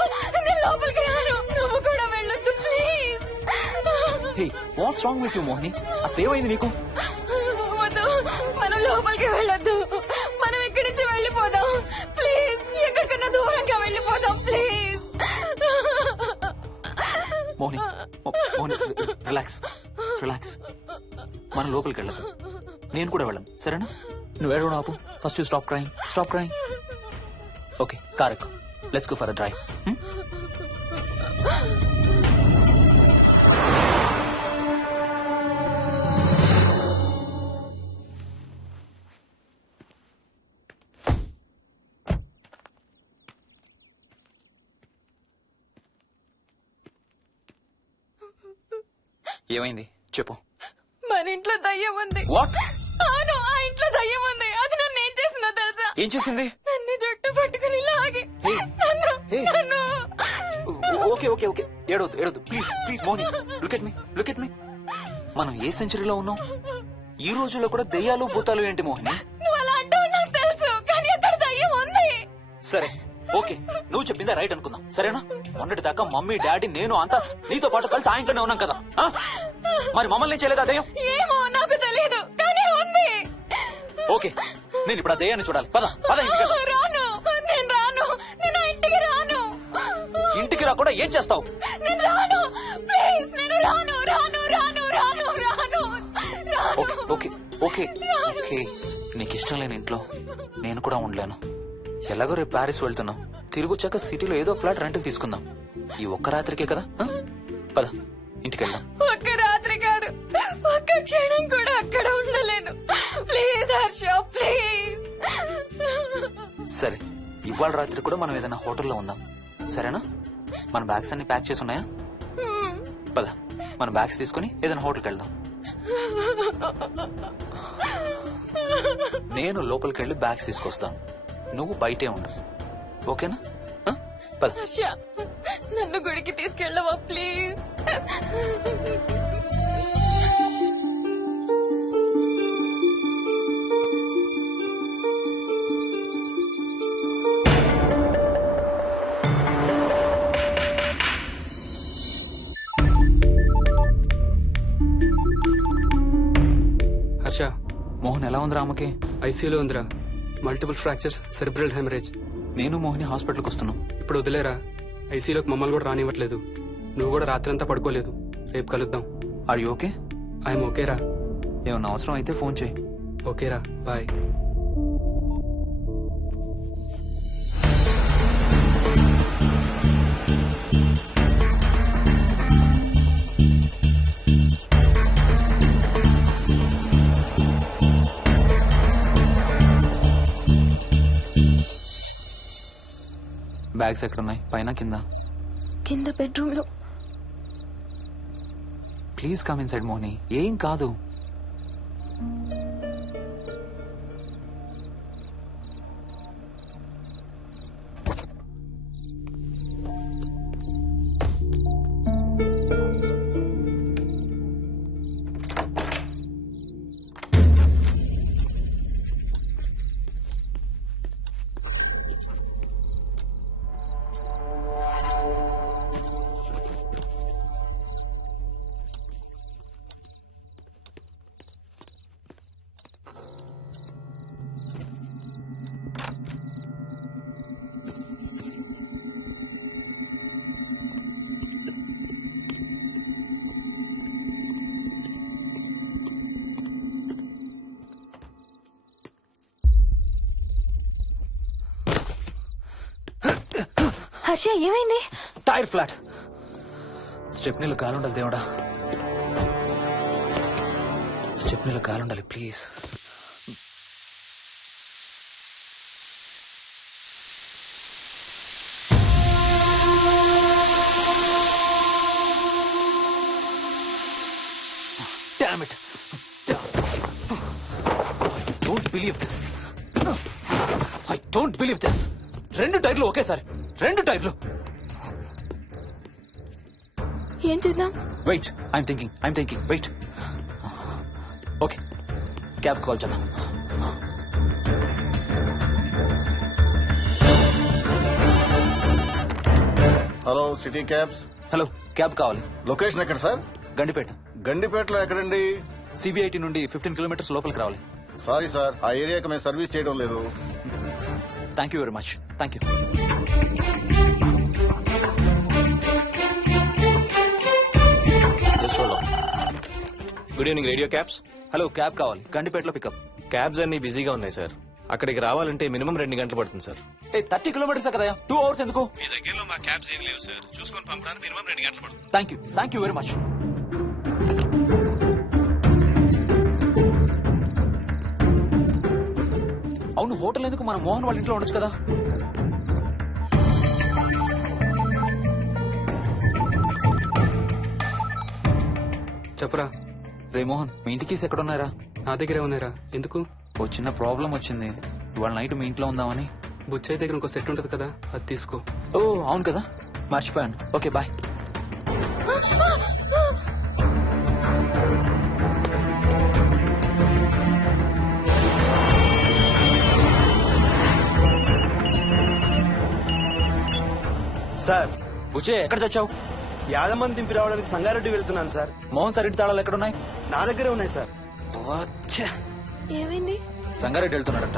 నేను లోపలికి రాను. నువ్వు కూడా వెళ్ళొద్దు please. Hey, watts wrong with you Mohini? అసలు ఏమైంది నీకు? వద్దు, మనం లోపలికి వెళ్ళొద్దు. మనం ఇక్కడి నుంచి వెళ్ళిపోదాం ప్లీజ్. ఎక్కడికన్నా దూరంగా వెళ్ళిపోదాం please. Mohini, Mohini relax relax. మనం లోపలికి వెళ్ళదు. నేను కూడా వెళ్ళను, సరేనా? నువ్వు ఏడవడం ఆపు. First you stop crime. Stop crime. Okay, car ఎక్కు. Let's go for a drive. ఏమైంది చెప్పు. మన ఇంట్లో దయ్యం ఉంది. వాట్? అవును, ఆ ఇంట్లో దయ్యం ఉంది. అది నన్ను ఏం చేసిందో తెలుసా? ఏం చేసింది? నన్ను జుట్టు పట్టుకుని లాగి నన్ను. ఓకే ఓకే ఓకే, ఏడవద్దు ఏడవద్దు please please Mohini. Look at me, look at me. మనం ఏ సెంచరీలో ఉన్నాం? ఈ రోజుల్లో కూడా దెయ్యాలు భూతాలు ఏంటి మోహిని? నువ్వు అలా అంటావు నాకు తెలుసు, కానీ అక్కడ దయ్యం ఉంది. సరే ఓకే, నువ్వు చెప్పిందే రైట్ అనుకుందాం, సరేనా? మొన్నటి దాకా మమ్మీ డాడీ నేను అంతా నీతో పాటు కలిసి ఆ ఇంట్లోనే ఉన్నాం కదా. మరి మమ్మల్ని చేయలేదు ఆ దెయ్యం? ఏమో నాకు తెలియదు, కానీ ఉంది. ఓకే, నేను ఇప్పుడు ఆ దెయ్యాన్ని చూడాలి. పద పద ఇంటికి. రాను, నేను రాను. నేను ఆ ఇంటికి రాను. ఇంటికి రాకుండా ఏం చేస్తావు? నేను రాను ప్లీజ్. నేను రాను రాను రాను రాను రాను రాను. ఓకే ఓకే ఓకే, నీకు ఇష్టం లేని ఇంట్లో నేను కూడా ఉండలేను. ఎలాగో రేపు ప్యారిస్ వెళ్తున్నాం. తిరిగి వచ్చాక సిటీలో ఏదో ఫ్లాట్ రెంట్కి తీసుకుందాం. ఈ ఒక్క రాత్రికే కదా. పద ఇంటికి వెళ్దాం. ఒక్క రాత్రి కాదు, ఒక్క క్షణం కూడా అక్కడ ఉండలేను. Please Harsha, please. సరే, ఇవాళ రాత్రి కూడా మనం ఏదైనా హోటల్లో ఉందాం, సరేనా? మన బ్యాగ్స్ అన్ని ప్యాక్ చేసి ఉన్నాయా? పద మన బ్యాగ్స్ తీసుకుని ఏదైనా హోటల్కి వెళ్దాం. నేను లోపలికి వెళ్ళి బ్యాగ్స్ తీసుకొస్తాను, నువ్వు బయటే ఉండు, ఓకేనా? పద. హర్ష, నన్ను గుడికి తీసుకెళ్ళవా ప్లీజ్? హర్ష, మోహన్ ఎలా ఉందిరా అమ్మకి? ఐసీయూలో ఉందిరా. Multiple fractures, cerebral haemorrhage. నేను మోహిని హాస్పిటల్కి వస్తున్నాం. ఇప్పుడు వదిలేరా, ఐసీయూలోకి మమ్మల్ని కూడా రానివ్వట్లేదు. నువ్వు కూడా రాత్రంతా పడుకోలేదు. రేపు కలుద్దాం. Are you okay? ఐఎమ్ ఓకేరా. ఏమన్నా అవసరం అయితే ఫోన్ చేయి. ఓకేరా, బాయ్. బ్యాగ్స్ ఎక్కడున్నాయి? పైన కింద? కింద బెడ్రూమ్ లో. Please come inside Mohini. ఏం కాదు. హర్ష, ఏమైంది? Tyre flat. స్టెప్నీలో కాలుండాలి దేవుడా. స్టెప్నీలో కాలుండాలి please. Damn it. I don't believe this. 2 టైర్లు ఒకేసారి. 2 టైర్లు. ఏం చేద్దాం? Wait, I'm thinking. Wait. Okay, cab call చేద్దాం. Hello, city cabs. Hello, cab కావాలి. లొకేషన్ ఎక్కడ సార్? గండిపేట. గండిపేటలో ఎక్కడండి? సిబిఐటి నుండి 15 కిలోమీటర్స్ లోపలికి రావాలి. సారీ సార్, ఆ ఏరియాకి మేము సర్వీస్ చేయడం లేదు. Thank you very much. Thank you. Good evening radio cabs. Hello, cab కావాలి. గండిపేటలో పికప్. క్యాబ్స్ అన్ని బిజీగా ఉన్నాయి సార్. అక్కడికి రావాలంటే మినిమం 2 గంటలు పడుతుంది సార్. 30 కిలోమీటర్స్ కదా, 2 అవర్స్ ఎందుకు? మీ దగ్గరలో మా క్యాబ్స్ ఏం లేవు సార్. చూసుకొని పంపడానికి మినిమం 2 గంటలు పడుతుంది. Thank you very much. అవును, హోటల్ ఎందుకు? మన మోహన్ వాళ్ళ ఇంట్లో ఉండొచ్చు కదా. చెప్పరా. రే మోహన్, మీ ఇంటి కీస్ ఎక్కడ ఉన్నారా? నా దగ్గరే ఉన్నారా. ఎందుకు? ఓ చిన్న ప్రాబ్లం వచ్చింది. ఇవాళ నైట్ మీ ఇంట్లో ఉందామని. బుచ్చయ్య దగ్గర ఇంకో సెట్ ఉంటది కదా, అది తీసుకో. ఓ అవును కదా, మర్చిపోయాను. Okay bye. సార్, బుచ్చయ్య ఎక్కడ చచ్చావు? యాదమ్మని దింపి రావడానికి సంగారెడ్డి వెళ్తున్నాను సార్. మోహన్ సార్ ఇంటి తాళాలు ఎక్కడున్నాయి? నా దగ్గరే ఉన్నాయి సార్. ఏమైంది? సంగారెడ్డి వెళ్తున్నాడట.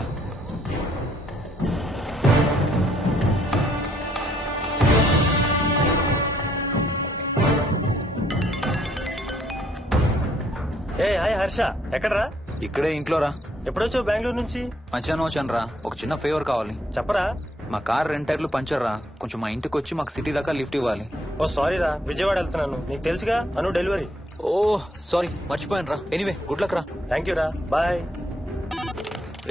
హాయ్ హర్ష, ఎక్కడరా? ఇక్కడే ఇంట్లో రా. ఎప్పుడొచ్చావు బెంగళూరు నుంచి? మధ్యాహ్నం వచ్చాను రా. ఒక చిన్న ఫేవర్ కావాలి. చెప్పరా. మా కార్ 2 టైర్లు పంచర్ రా. కొంచెం మా ఇంటికి వచ్చి మాకు సిటీ దాకా లిఫ్ట్ ఇవ్వాలి. ఓ సారీ రా, విజయవాడ వెళ్తున్నాను. నీకు తెలుసుగా, అను డెలివరీ. ఓ సారీ, మర్చిపోయాను రా. ఎనీవే, గుడ్ లక్ రా. థ్యాంక్ యూ రా, bye.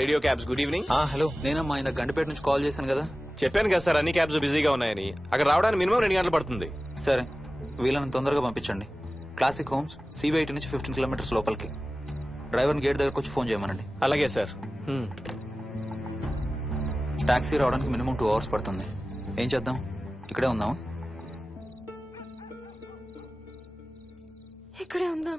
Radio cabs, good evening. Hello, నేనమ్మా ఆయన గండిపేట నుంచి కాల్ చేశాను కదా. చెప్పాను కదా సార్, అన్ని క్యాబ్స్ బిజీగా ఉన్నాయని. అక్కడ రావడానికి మినిమం 2 గంటలు పడుతుంది. సరే, వీళ్ళని తొందరగా పంపించండి. క్లాసిక్ హోమ్స్, సిబిఐటి నుంచి 15 కిలోమీటర్స్ లోపలికి. డ్రైవర్ని గేట్ దగ్గరకు వచ్చి ఫోన్ చేయమనండి. అలాగే సార్. టాక్సీ రావడానికి మినిమం 2 అవర్స్ పడుతుంది. ఏం చేద్దాం? ఇక్కడే ఉందాం. ఇక్కడే ఉందాం.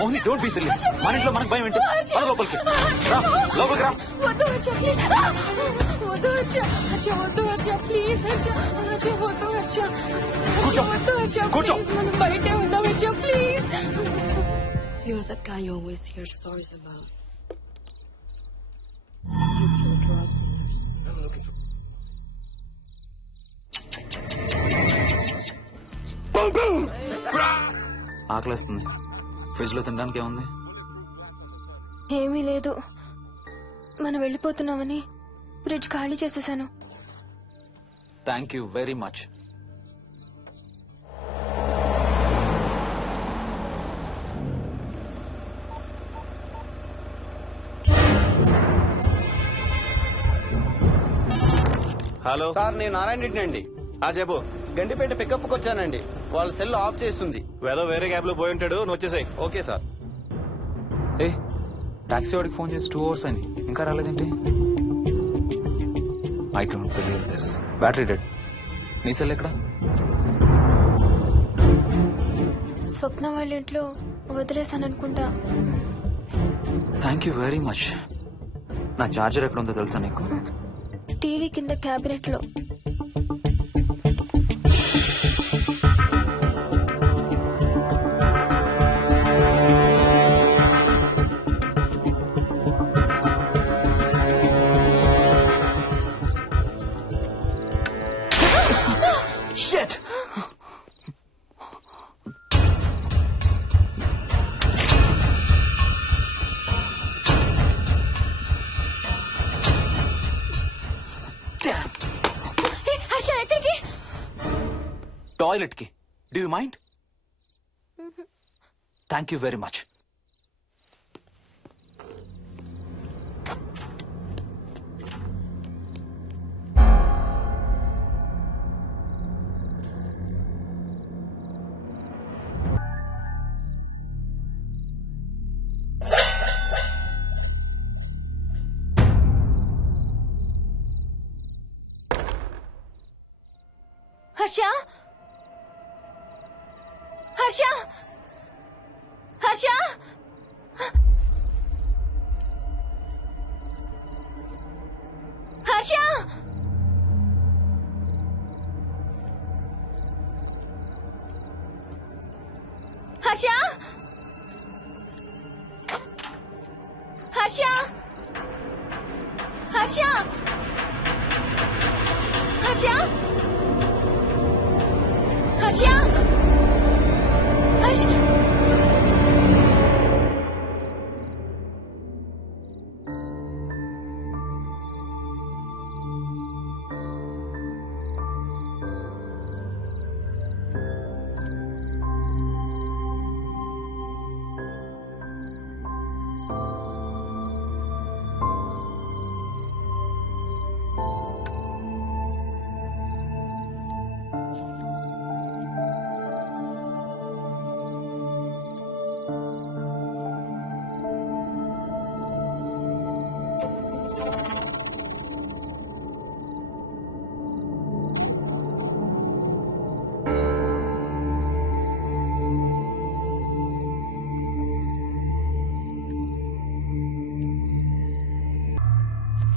Mohini, don't be silly. మన ఇంట్లో మనకు భయం ఏంటి? మన లోపలికి రా, లోపలికి రా. వద్దు హర్ష, ప్లీజ్. వద్దు హర్ష, హర్ష వద్దు హర్ష, ప్లీజ్ హర్ష, హర్ష వద్దు హర్ష, కూర్చో, వద్దు హర్ష, కూర్చో. ప్లీజ్, మనం బయటే ఉందాం Harsha, please. You're that guy you always hear stories about. You kill drug dealers. I'm looking for... ఆకలేస్తుంది. ఫ్రిడ్జ్ లో తినడానికి ఏముంది? ఏమీ లేదు. మనం వెళ్ళిపోతున్నామని ఫ్రిడ్జ్ ఖాళీ చేసేసాను. Thank you very much. Hello sir నేను నారాయణ రెడ్డి అండి. చెప్పు. గండిపేట పికప్కి వచ్చానండి. వాళ్ళ సెల్ ఆఫ్ చేస్తుంది. వేదో వేరే క్యాబ్ లో పోయి ఉంటాడు, నువ్వు వచ్చేసాయి. Okay sir. ఏ టాక్సీ వాడికి ఫోన్ చేసి 2 hours అని ఇంకా రాలేదేంటి? I don't believe this. Battery dead. నీ సెల్ ఎక్కడ? స్వప్న వాళ్ళ ఇంట్లో వదిలేసాను అనుకుంటా. Thank you very much. నా చార్జర్ ఎక్కడ ఉందో తెలుసా నీకు? టీవీ కింద క్యాబినెట్ లో. Shit! హర్ష ఎక్కడికి? టాయిలెట్ కి. Do you mind? Thank you very much. Harsha Harsha Harsha Harsha Harsha Harsha Harsha Harsha Harsha Harsha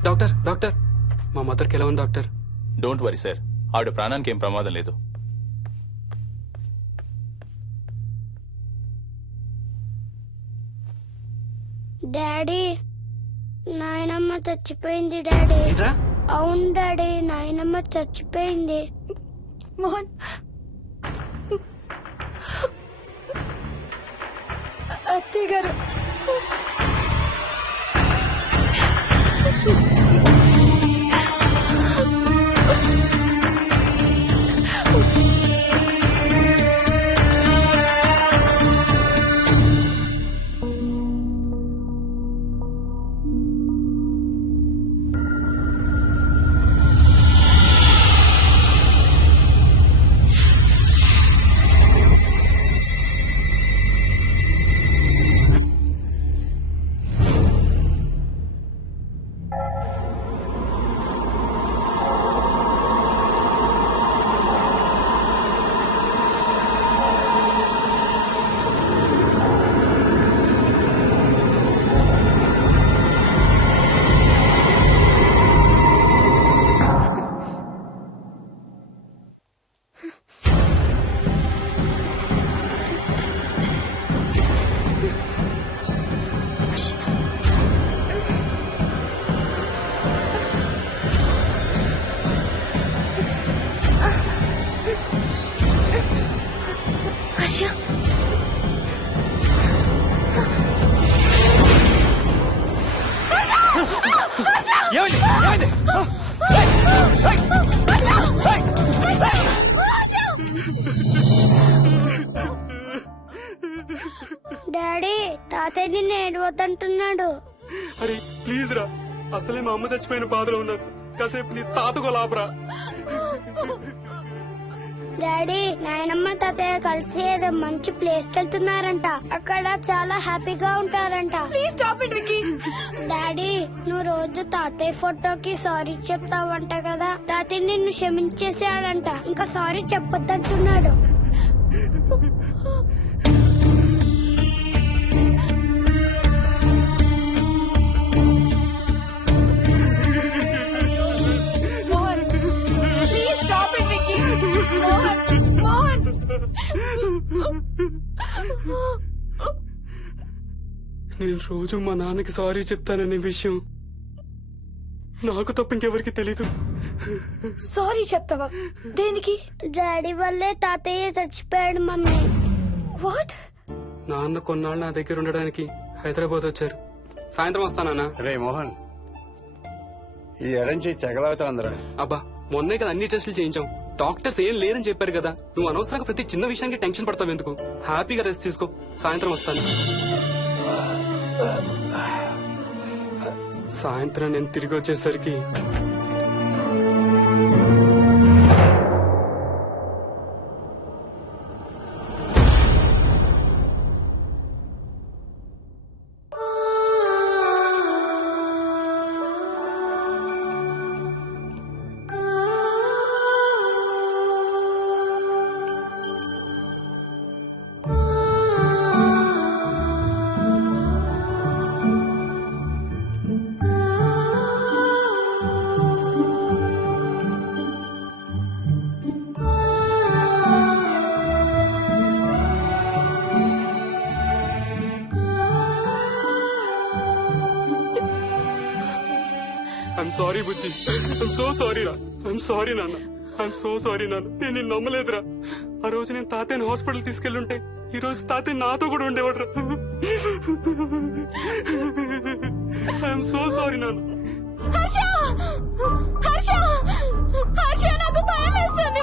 doctor doctor మా మదర్కి ఎలా ఉంది డాక్టర్? డోంట్ వరీ సార్, ఆవిడ ప్రాణానికి ఏం ప్రమాదం లేదు. డాడీ నాయనమ్మ చచ్చిపోయింది డాడీ. ఏంట్రా? అవును డాడీ, నాయనమ్మ చచ్చిపోయింది. మోహన్ అత్తయ్య గారు హర్ష డాడీ తాతయ్య నిన్ను ఏడవద్దంటున్నాడు. అరే ప్లీజ్ రా, అసలే మా అమ్మ చచ్చిపోయిన బాధలో ఉన్నాను. కాసేపు నీ తాతకు లాపరా. డాడీ నాయనమ్మ తాతయ్య కలిసి ఏదో మంచి ప్లేస్ కి వెళ్తున్నారంట. అక్కడ చాలా హ్యాపీగా ఉంటారంట. డాడీ నువ్వు రోజు తాతయ్య ఫోటోకి సారీ చెప్తావంట కదా. తాతయ్య నిన్ను క్షమించేసాడంట. ఇంకా సారీ చెప్పొద్దంటున్నాడు. నేను రోజు మా నాన్నకి సారీ చెప్తాననే విషయం నాకు తప్ప ఇంకెవరికి తెలీదు. సారీ చెప్తావా? దేనికి? డాడీ వల్లే తాతయ్య చచ్చిపోయాడు మమ్మీ. వాట్? నాన్న కొన్నాళ్ళు నా దగ్గర ఉండడానికి హైదరాబాద్ వచ్చారు. సాయంత్రం వస్తానా? రే మోహన్, ఈ ఎడంచి తెగలవుతాందిరా. అబ్బా మొన్నే కదా అన్ని టెస్టులు చేయించాం. డాక్టర్స్ ఏం లేరని చెప్పారు కదా. నువ్వు అనవసరంగా ప్రతి చిన్న విషయానికి టెన్షన్ పడతావు ఎందుకు? హ్యాపీగా రెస్ట్ తీసుకో. సాయంత్రం వస్తాను. సాయంత్రం నేను తిరిగి వచ్చేసరికి I'm sorry Bujji. I'm so sorry రా. ఐఎమ్ సారీ నాన్న. ఐఎమ్ సో సారీ నాన్న. నేను నిన్ను నమ్మలేదురా. ఆ రోజు నేను తాతయ్యని హాస్పిటల్ తీసుకెళ్ళుంటే ఈ రోజు తాతయ్య నాతో కూడా ఉండేవాడు రా. ఐఎమ్ సో సారీ నాన్న. నాకు భయం వేస్తుంది.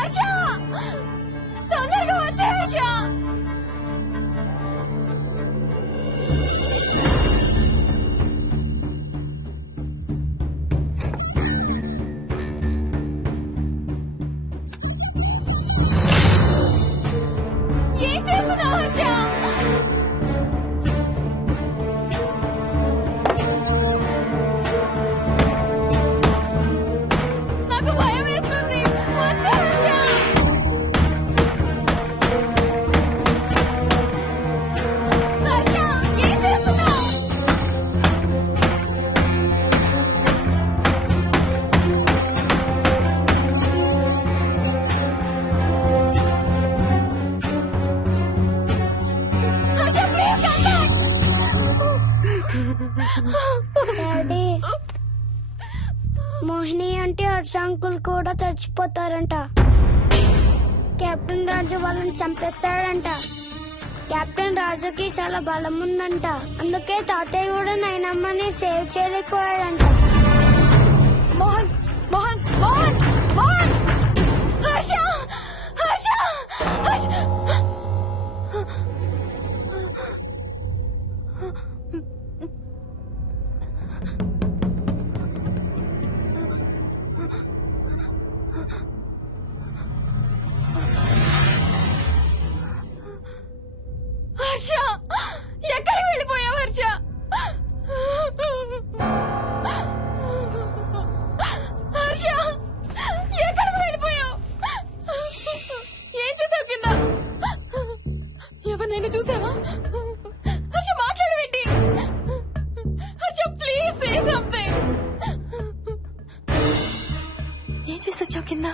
వచ్చి తొందరగా వచ్చే హర్ష. ఏం చేస్తున్నావు హర్ష? నాకు భయం వేస్తుంది. వచ్చే హర్ష. హర్ష ఏం చేస్తున్నావు? Harsha please come back. Daddy Mohini అంటే హర్ష అంకుల్ కూడా చచ్చిపోతారంట. కెప్టెన్ రాజు వాళ్ళని చంపేస్తాడంట. కెప్టెన్ రాజుకి చాలా బలం ఉందంట. అందుకే తాతయ్య కూడా నాయనమ్మని సేవ్ చేయలేకపోయాడంట. మోహన్ మోహన్ మోహన్ మోహన్. హర్ష హర్ష హర్ష. ఏం చేసి వచ్చావు కింద?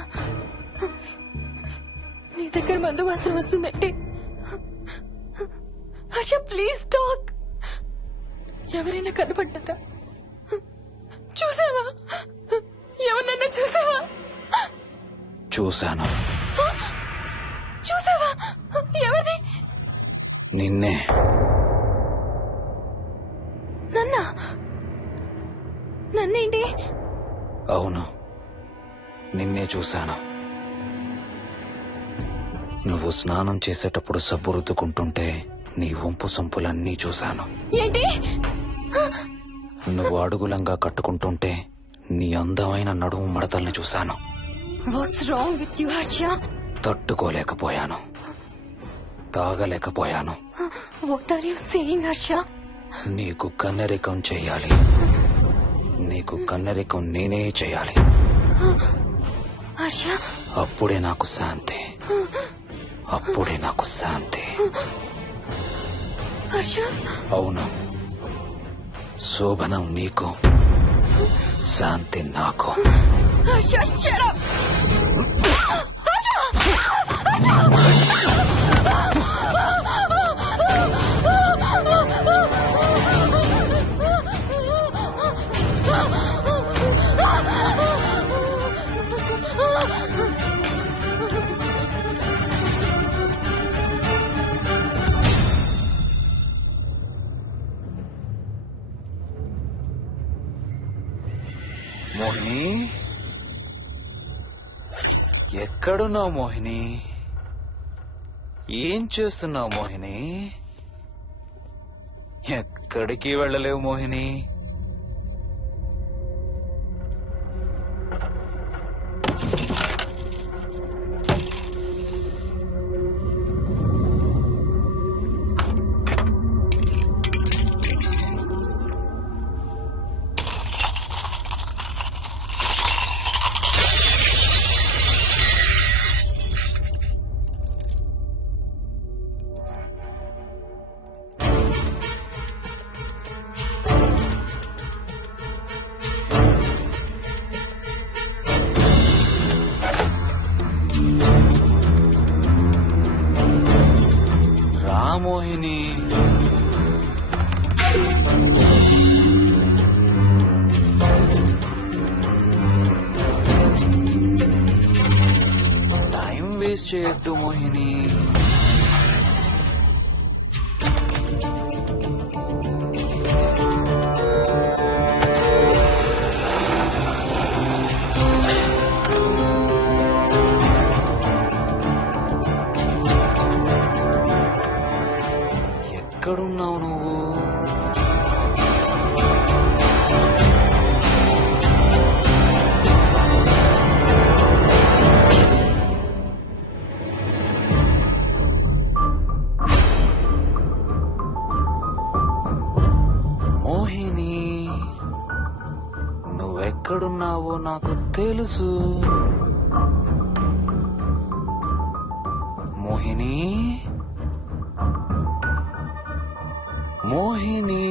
నీ దగ్గర మందు వాసన వస్తుందంటే హర్ష ప్లీజ్ టాక్. ఎవరైనా కనపడ్డారా? చూసావా? ఎవరన్నా చూసావా? చూశాను. చూసావా? ఎవరిని? నిన్నే. నన్నేంటి? అవును, నిన్నే చూశాను. నువ్వు స్నానం చేసేటప్పుడు సబ్బు రుద్దుకుంటుంటే నీ వంపు సొంపులన్నీ చూశాను. ఏంటి? నువ్వు అడుగులంగా కట్టుకుంటుంటే నీ అందమైన నడుము మడతల్ని చూశాను. What's wrong with you Harsha? తట్టుకోలేకపోయాను, తాగలేకపోయాను. What are you saying Harsha? నీకు కన్నరికం చెయ్యాలి. నీకు కన్నరికం నేనే చేయాలి. హర్ష, అప్పుడే నాకు శాంతి. అప్పుడే నాకు శాంతి. హర్ష, అవును, శోభనం నీకు, శాంతి నాకు. Harsha, shut up. హర్ష, హర్ష. మోహిని, ఎక్కడున్నావు మోహిని? ఏం చేస్తున్నావు మోహిని? ఎక్కడికి వెళ్ళలేవు మోహిని. మోహిని, టైం వేస్ట్ చేయొద్దు మోహిని. ఎక్కడున్నావు నువ్వు? మోహిని, నువ్వెక్కడున్నావో నాకు తెలుసు. మోహిని, మోహిని.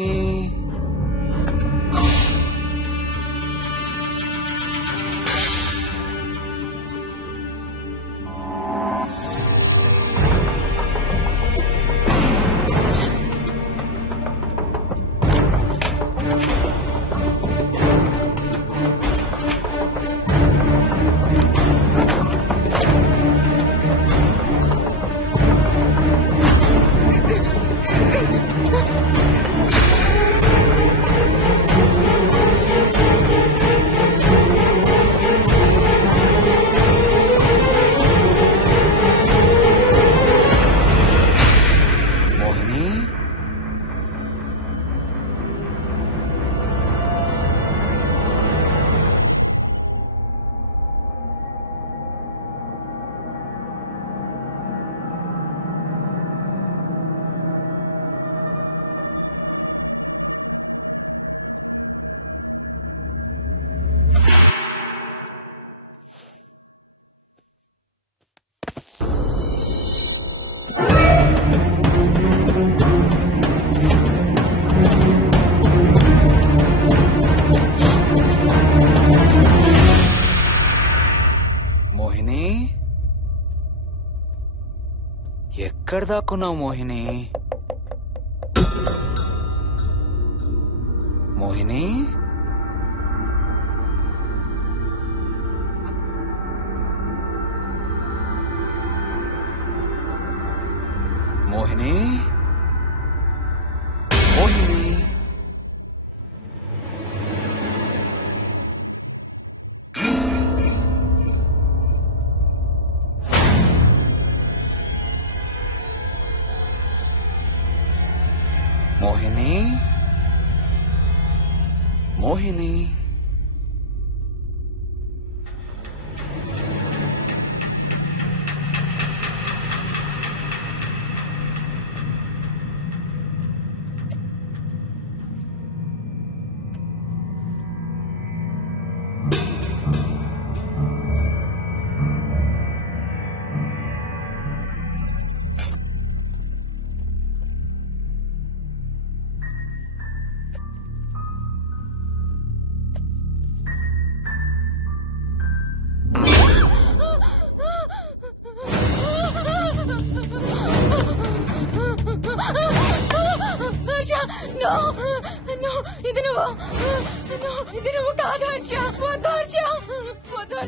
ఎక్కడ దాక్కున్నావు మోహిని? మోహిని, మోహిని, మోహిని. మోహిని, మోహిని.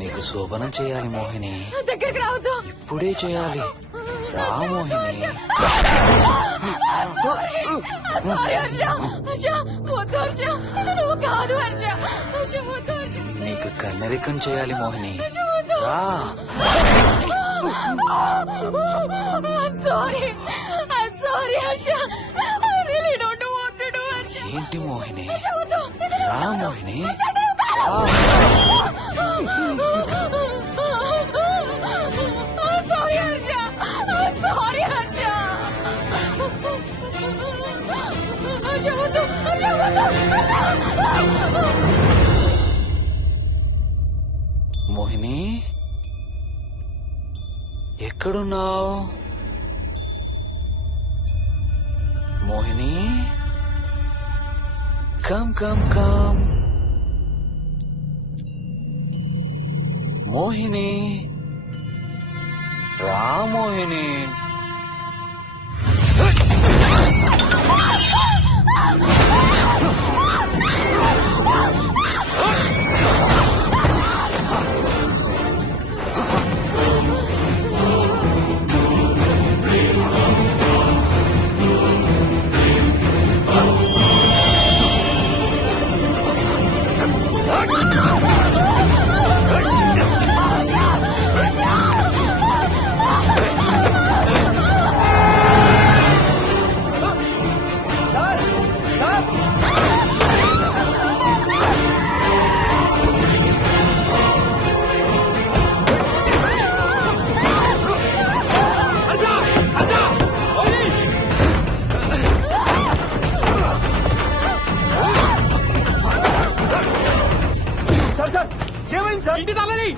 నీకు శోభనం చేయాలి మోహిని. దగ్గరికి రావద్దు. ఇప్పుడే చేయాలి. రా మోహిని. నీకు కన్నరికం చేయాలి మోహిని. రా. ఏంటి మోహిని? రా మోహిని. మోహిని, ఎక్కడున్నావు Mohini? Come come come Mohini. రా మోహిని. ఇంటి తాళాలి.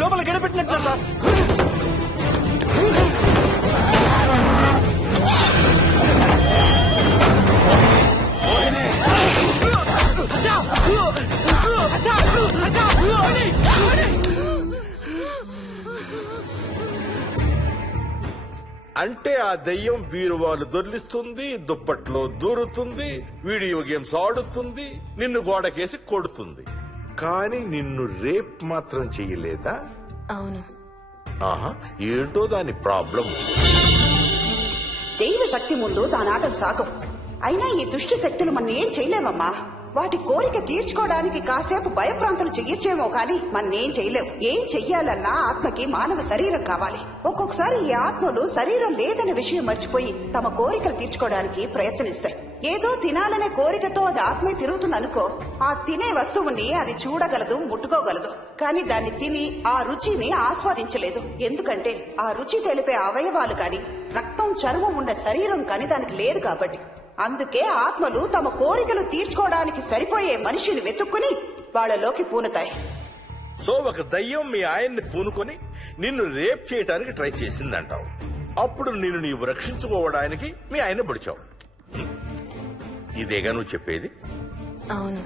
లోపల గడపెట్టినట్టు సార్. అంటే ఆ దెయ్యం బీరువాలు దొర్లిస్తుంది, దుప్పట్లో దూరుతుంది, వీడియో గేమ్స్ ఆడుతుంది, నిన్ను గోడకేసి కొడుతుంది. కానీ నిన్ను రేప్ మాత్రం చెయ్యలేదా? అవును. ఆహా, ఏంటో దాని ప్రాబ్లం. దైవ శక్తి ముందు దాని ఆటలు సాగం. అయినా ఈ దుష్ట శక్తులు మన ఏం చేయలేమమ్మా. వాటి కోరిక తీర్చుకోవడానికి కాసేపు భయప్రాంతులు చెయ్యొచ్చేమో కానీ మన్నేం చేయలేవు. ఏం చెయ్యాలన్నా ఆత్మకి మానవ శరీరం కావాలి. ఒక్కొక్కసారి ఈ ఆత్మలు శరీరం లేదనే విషయం మర్చిపోయి తమ కోరికలు తీర్చుకోవడానికి ప్రయత్నిస్తాయి. ఏదో తినాలనే కోరికతో అది ఆత్మే తిరుగుతుందనుకో, ఆ తినే వస్తువుని అది చూడగలదు, ముట్టుకోగలదు. కానీ దాన్ని తిని ఆ రుచిని ఆస్వాదించలేదు. ఎందుకంటే ఆ రుచి తెలిపే అవయవాలు కాని, రక్తం చర్మం ఉండే శరీరం కాని దానికి లేదు కాబట్టి. అందుకే ఆత్మలు తమ కోరికలు తీర్చుకోవడానికి సరిపోయే మనిషిని వెతుక్కుని వాళ్ళలోకి పూనుతాయి. సో ఒక దయ్యం మీ ఆయన్ని పూనుకొని నిన్ను రేప్ చేయడానికి ట్రై చేసిందంటావు. అప్పుడు నిన్ను నీవు రక్షించుకోవడానికి మీ ఆయన పొడిచావు. ఇదేగా నువ్వు చెప్పేది? అవును.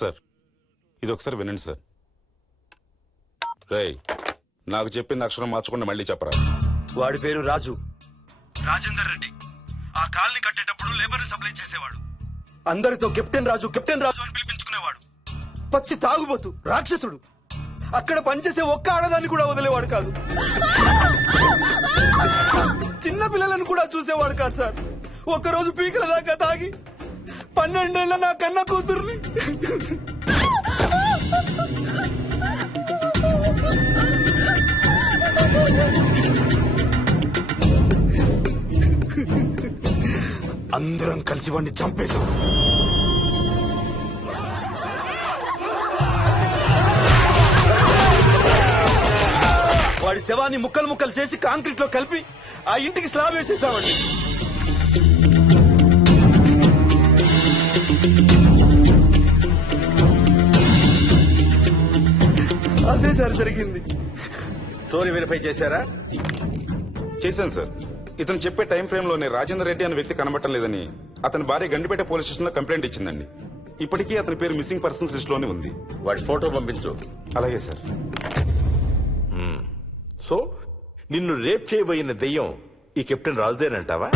సార్ ఇది ఒకసారి వినండి సార్. రేయ్, నాకు చెప్పింది అక్షరం మార్చకుండా మళ్ళీ చెప్పరా. వాడి పేరు రాజు, రాజేందర్ రెడ్డి. ఆ కాలనీ కట్టేటప్పుడు లేబర్ సప్లై చేసేవాడు. అందరితో కెప్టెన్ రాజు కెప్టెన్ రాజు అని పిలిపించుకునేవాడు. పచ్చి తాగుబోతు, రాక్షసుడు. అక్కడ పనిచేసే ఒక్క ఆడదాన్ని కూడా వదిలేవాడు కాదు. చిన్న పిల్లలను కూడా చూసేవాడు కాదు సార్. ఒక్కరోజు పీకల దాకా తాగి 12 ఏళ్ల నా కన్న కూతుర్ని అందరం కలిసి వాడిని చంపేశాం. వాడి శవాన్ని ముక్కలు ముక్కలు చేసి కాంక్రీట్ లో కలిపి ఆ ఇంటికి స్లాబ్ వేసేసామండి. అదే సార్ జరిగింది. స్టోరీ వెరిఫై చేశారా? చేశాను సార్. ఇతను చెప్పే టైం ఫ్రేమ్ లోనే రాజేందర్ రెడ్డి అనే వ్యక్తి కనబడటం లేదని అతని భార్య గండిపేట పోలీస్ స్టేషన్ లో కంప్లైంట్ ఇచ్చిందండి. ఇప్పటికీ అతని పేరు మిస్సింగ్ పర్సన్స్ లిస్ట్ లోనే ఉంది. వాడి ఫోటో పంపించు. అలాగే సార్. సో నిన్ను రేప్ చేయబోయిన దెయ్యం ఈ కెప్టెన్ రాజుదేనంటావా?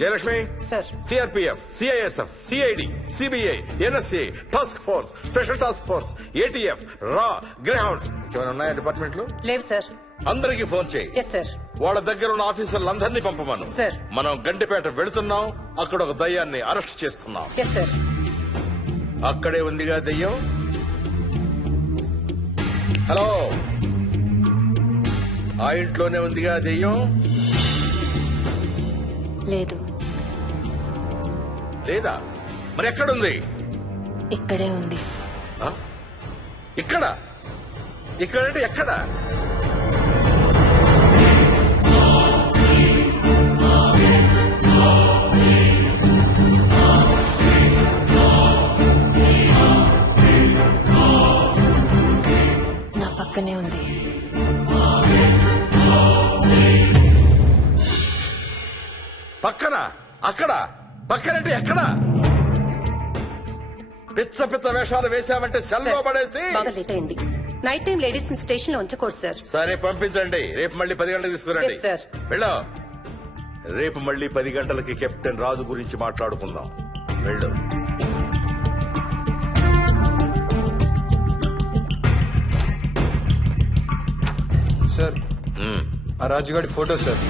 Jayalakshmi, CRPF, CISF, CID, CBI, NSA, task force, special task force, ATF, రా, గ్రేహౌండ్స్ ఏమైనా ఉన్నాయా డిపార్ట్మెంట్ లో? లేవు సార్. అందరికీ ఫోన్ చేయి. Yes sir. వాళ్ళ దగ్గర ఉన్న ఆఫీసర్లందరినీ పంపమను. సార్. మనం గండిపేట వెళుతున్నాం. అక్కడ ఒక దయ్యాన్ని అరెస్ట్ చేస్తున్నాం. Yes sir. అక్కడే ఉందిగా దయ్యం. హలో, ఆ ఇంట్లోనే ఉందిగా దెయ్యం? లేదు. లేదా? మరి ఎక్కడుంది? ఇక్కడే ఉంది. ఇక్కడ? ఇక్కడంటే ఎక్కడ? నా పక్కనే ఉంది. పక్కన? అక్కడ? పక్కనంటే ఎక్కడ? పిచ్చ పిచ్చ వేషాలు వేశామంటే సెల్లో పడేసి. బాగా లేట్ అయింది. నైట్ టైం లేడీస్ స్టేషన్ లో ఉంచకూడదు సార్. సరే పంపించండి. రేపు మళ్ళీ 10 గంటలకు తీసుకురండి. Yes, sir. వెళ్ళు. రేపు మళ్ళీ 10 గంటలకి కెప్టెన్ రాజు గురించి మాట్లాడుకుందాం. వెళ్ళు. సార్, ఆ రాజుగాడి ఫోటో సార్.